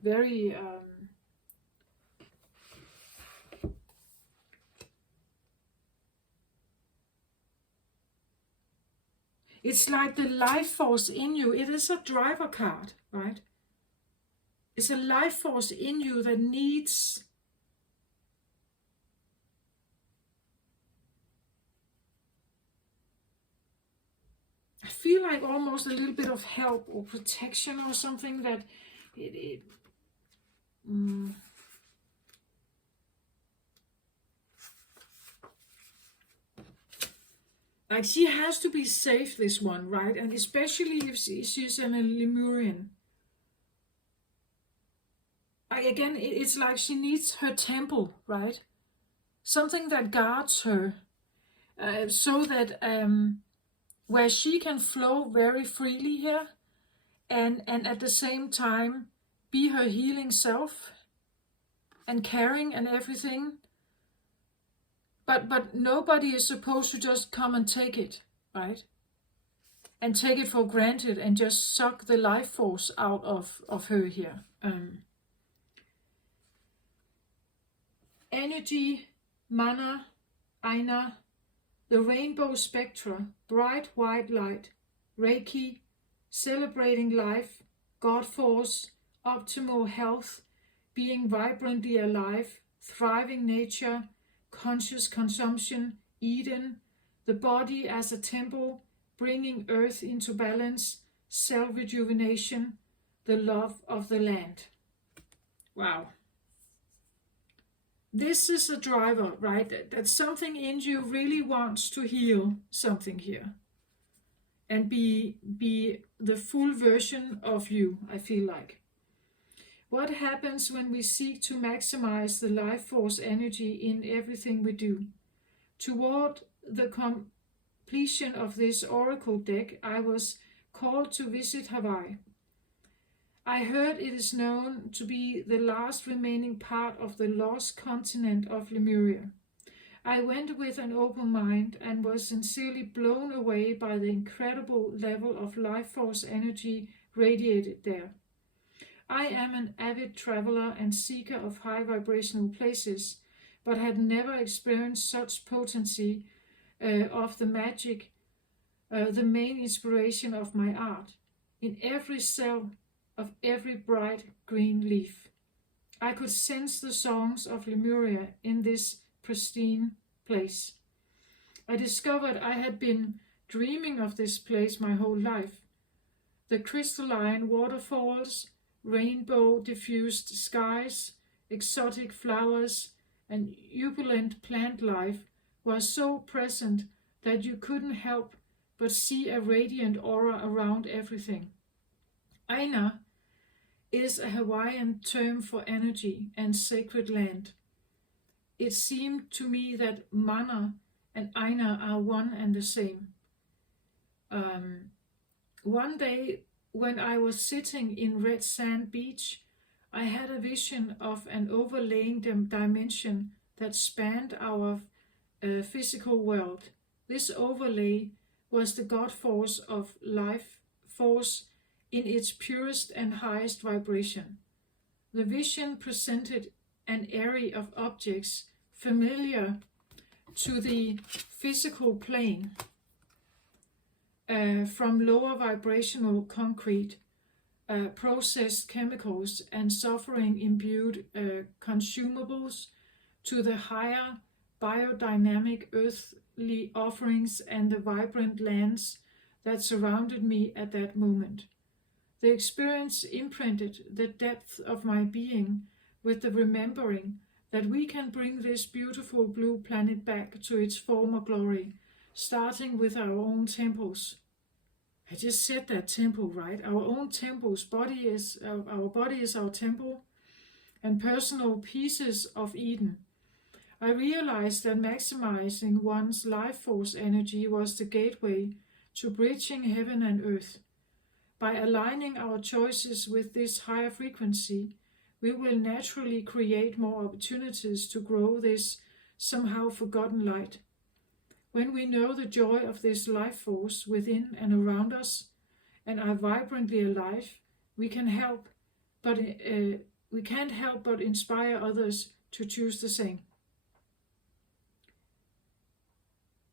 very. It's like the life force in you. It is a driver card, right? It's a life force in you that needs I feel like almost a little bit of help or protection or something that like she has to be safe, this one, right? And especially if she's in a Lemurian. Again, it's like she needs her temple, right? Something that guards her, so that where she can flow very freely here, and at the same time be her healing self and caring and everything. But nobody is supposed to just come and take it, right? And take it for granted and just suck the life force out of her here. Energy, mana, aina, the rainbow spectra, bright white light, Reiki, celebrating life, God force, optimal health, being vibrantly alive, thriving nature, conscious consumption, Eden, the body as a temple, bringing earth into balance, self-rejuvenation, the love of the land. Wow. This is a driver, right? That something in you really wants to heal something here. And be the full version of you, I feel like. What happens when we seek to maximize the life force energy in everything we do? Toward the completion of this oracle deck, I was called to visit Hawaii. I heard it is known to be the last remaining part of the lost continent of Lemuria. I went with an open mind and was sincerely blown away by the incredible level of life force energy radiated there. I am an avid traveler and seeker of high vibrational places, but had never experienced such potency of the magic, the main inspiration of my art, in every cell of every bright green leaf. I could sense the songs of Lemuria in this pristine place. I discovered I had been dreaming of this place my whole life. The crystalline waterfalls, rainbow diffused skies, exotic flowers, and jubilant plant life were so present that you couldn't help but see a radiant aura around everything. Aina is a Hawaiian term for energy and sacred land. It seemed to me that mana and Aina are one and the same. One day, when I was sitting in Red Sand Beach, I had a vision of an overlaying dimension that spanned our physical world. This overlay was the God force of life force in its purest and highest vibration. The vision presented an array of objects familiar to the physical plane, from lower vibrational concrete, processed chemicals, and suffering-imbued consumables, to the higher biodynamic earthly offerings and the vibrant lands that surrounded me at that moment. The experience imprinted the depth of my being with the remembering that we can bring this beautiful blue planet back to its former glory, starting with our own temples. I just said that, temple, right? Our own temples. Our body is our temple, and personal pieces of Eden. I realized that maximizing one's life force energy was the gateway to bridging heaven and earth. By aligning our choices with this higher frequency, we will naturally create more opportunities to grow this somehow forgotten light. When we know the joy of this life force within and around us and are vibrantly alive, we can't help but inspire others to choose the same.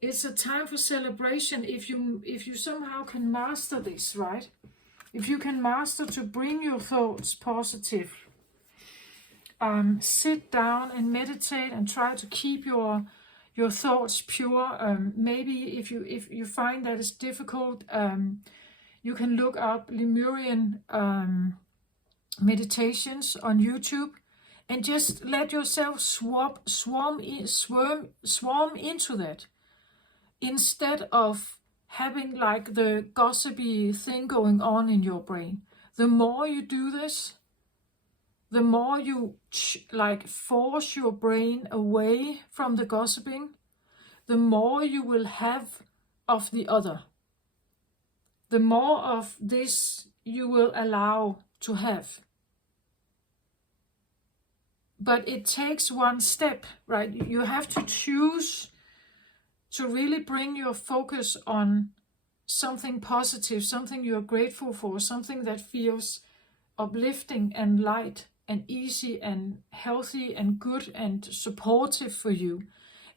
It's a time for celebration if you somehow can master this, right? If you can master to bring your thoughts positive, sit down and meditate and try to keep your thoughts pure. Maybe if you find that it's difficult, you can look up Lemurian meditations on YouTube and just let yourself swarm into that, instead of having like the gossipy thing going on in your brain. The more you do this, the more you force your brain away from the gossiping, the more you will have of the other. The more of this you will allow to have. But it takes one step, right? You have to choose to really bring your focus on something positive, something you're grateful for, something that feels uplifting and light and easy and healthy and good and supportive for you.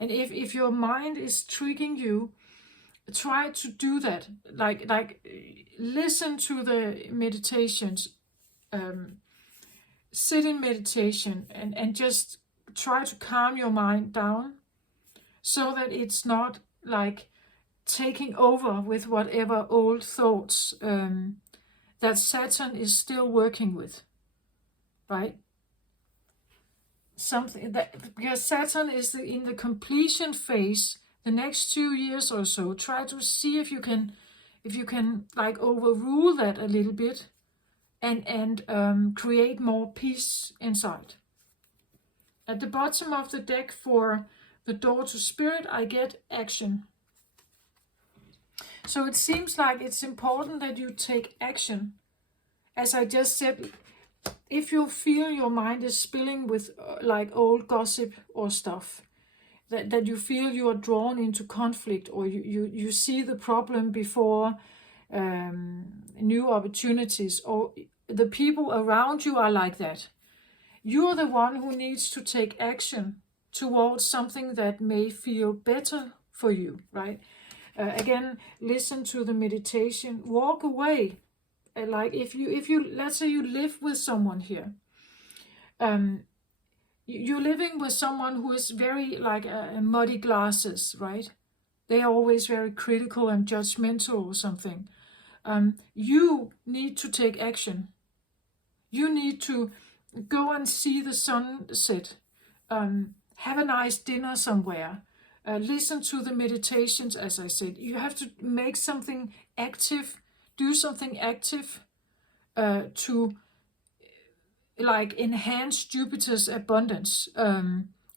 And if your mind is tricking you, try to do that. Like listen to the meditations, sit in meditation and just try to calm your mind down, so that it's not like taking over with whatever old thoughts that Saturn is still working with, right? Something that, because Saturn is in the completion phase the next 2 years or so. Try to see if you can like overrule that a little bit and create more peace inside. At the bottom of the deck for the door to spirit, I get action. So it seems like it's important that you take action. As I just said, if you feel your mind is spilling with like old gossip or stuff, that you feel you are drawn into conflict, or you see the problem before new opportunities, or the people around you are like that, you're the one who needs to take action towards something that may feel better for you, right? Again, listen to the meditation, walk away. Like if you let's say you live with someone here, You're living with someone who is very like muddy glasses, right? They are always very critical and judgmental or something. You need to take action. You need to go and see the sunset, have a nice dinner somewhere, listen to the meditations, as I said. You have to make something active, do something active to like enhance Jupiter's abundance.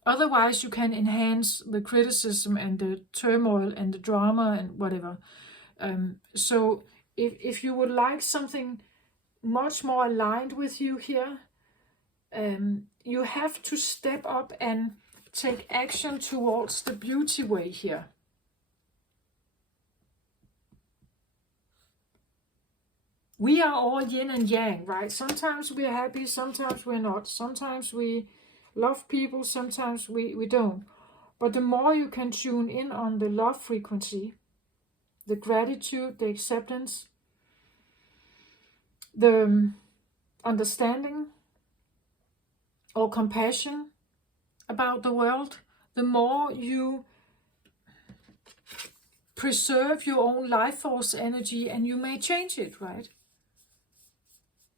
Otherwise, you can enhance the criticism and the turmoil and the drama and whatever. So if you would like something much more aligned with you here, you have to step up and take action towards the beauty way here. We are all yin and yang, right? Sometimes we're happy, sometimes we're not. Sometimes we love people, sometimes we don't. But the more you can tune in on the love frequency, the gratitude, the acceptance, the understanding or compassion about the world, the more you preserve your own life force energy, and you may change it, right?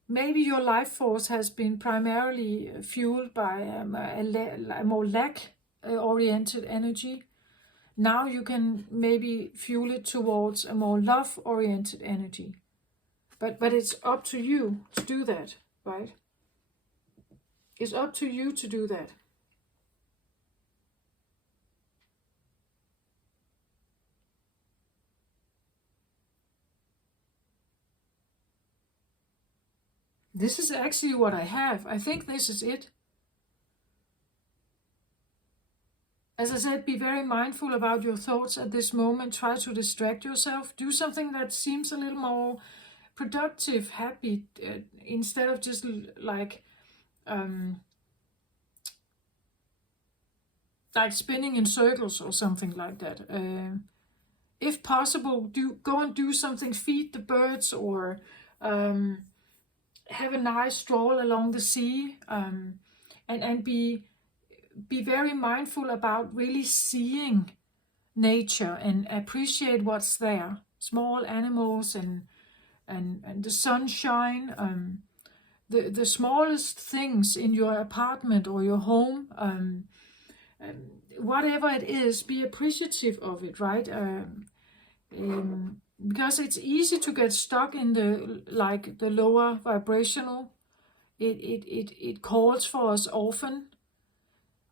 Maybe your life force has been primarily fueled by a more lack-oriented energy. Now you can maybe fuel it towards a more love-oriented energy. But it's up to you to do that, right? It's up to you to do that. This is actually what I have. I think this is it. As I said, be very mindful about your thoughts at this moment. Try to distract yourself. Do something that seems a little more productive, happy, instead of just like spinning in circles or something like that. If possible, go and do something. Feed the birds or have a nice stroll along the sea, and be very mindful about really seeing nature and appreciate what's there. Small animals and the sunshine, the smallest things in your apartment or your home, whatever it is, be appreciative of it, right? Because it's easy to get stuck in the lower vibrational. It calls for us often,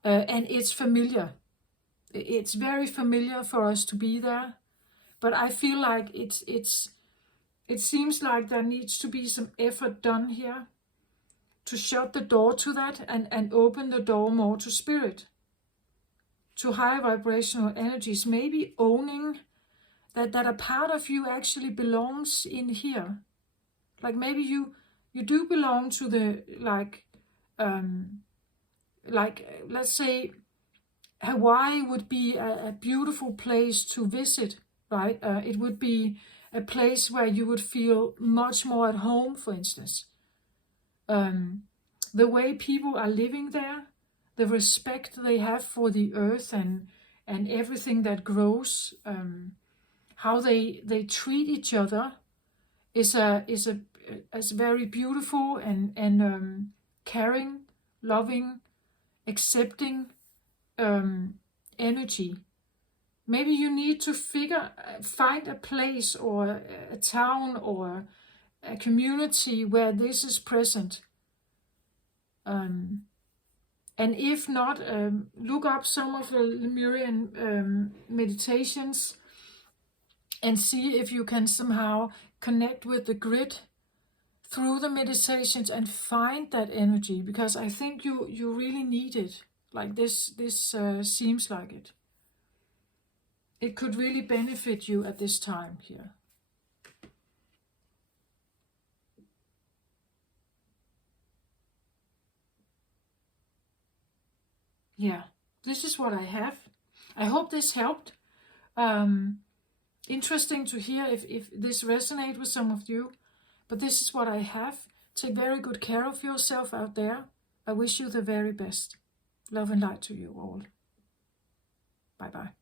and it's familiar. It's very familiar for us to be there, but I feel like it seems like there needs to be some effort done here to shut the door to that and open the door more to spirit, to higher vibrational energies. Maybe owning that a part of you actually belongs in here. Like maybe you do belong to the let's say Hawaii would be a beautiful place to visit, right? It would be a place where you would feel much more at home, for instance. The way people are living there, the respect they have for the earth and everything that grows, how they treat each other is very beautiful and caring, loving, accepting energy. Maybe you need to find a place or a town or a community where this is present. And if not, look up some of the Lemurian meditations and see if you can somehow connect with the grid through the meditations and find that energy, because I think you really need it. Like this seems like it. It could really benefit you at this time here. Yeah, this is what I have. I hope this helped. Interesting to hear if this resonates with some of you, but this is what I have. Take very good care of yourself out there. I wish you the very best. Love and light to you all. Bye bye.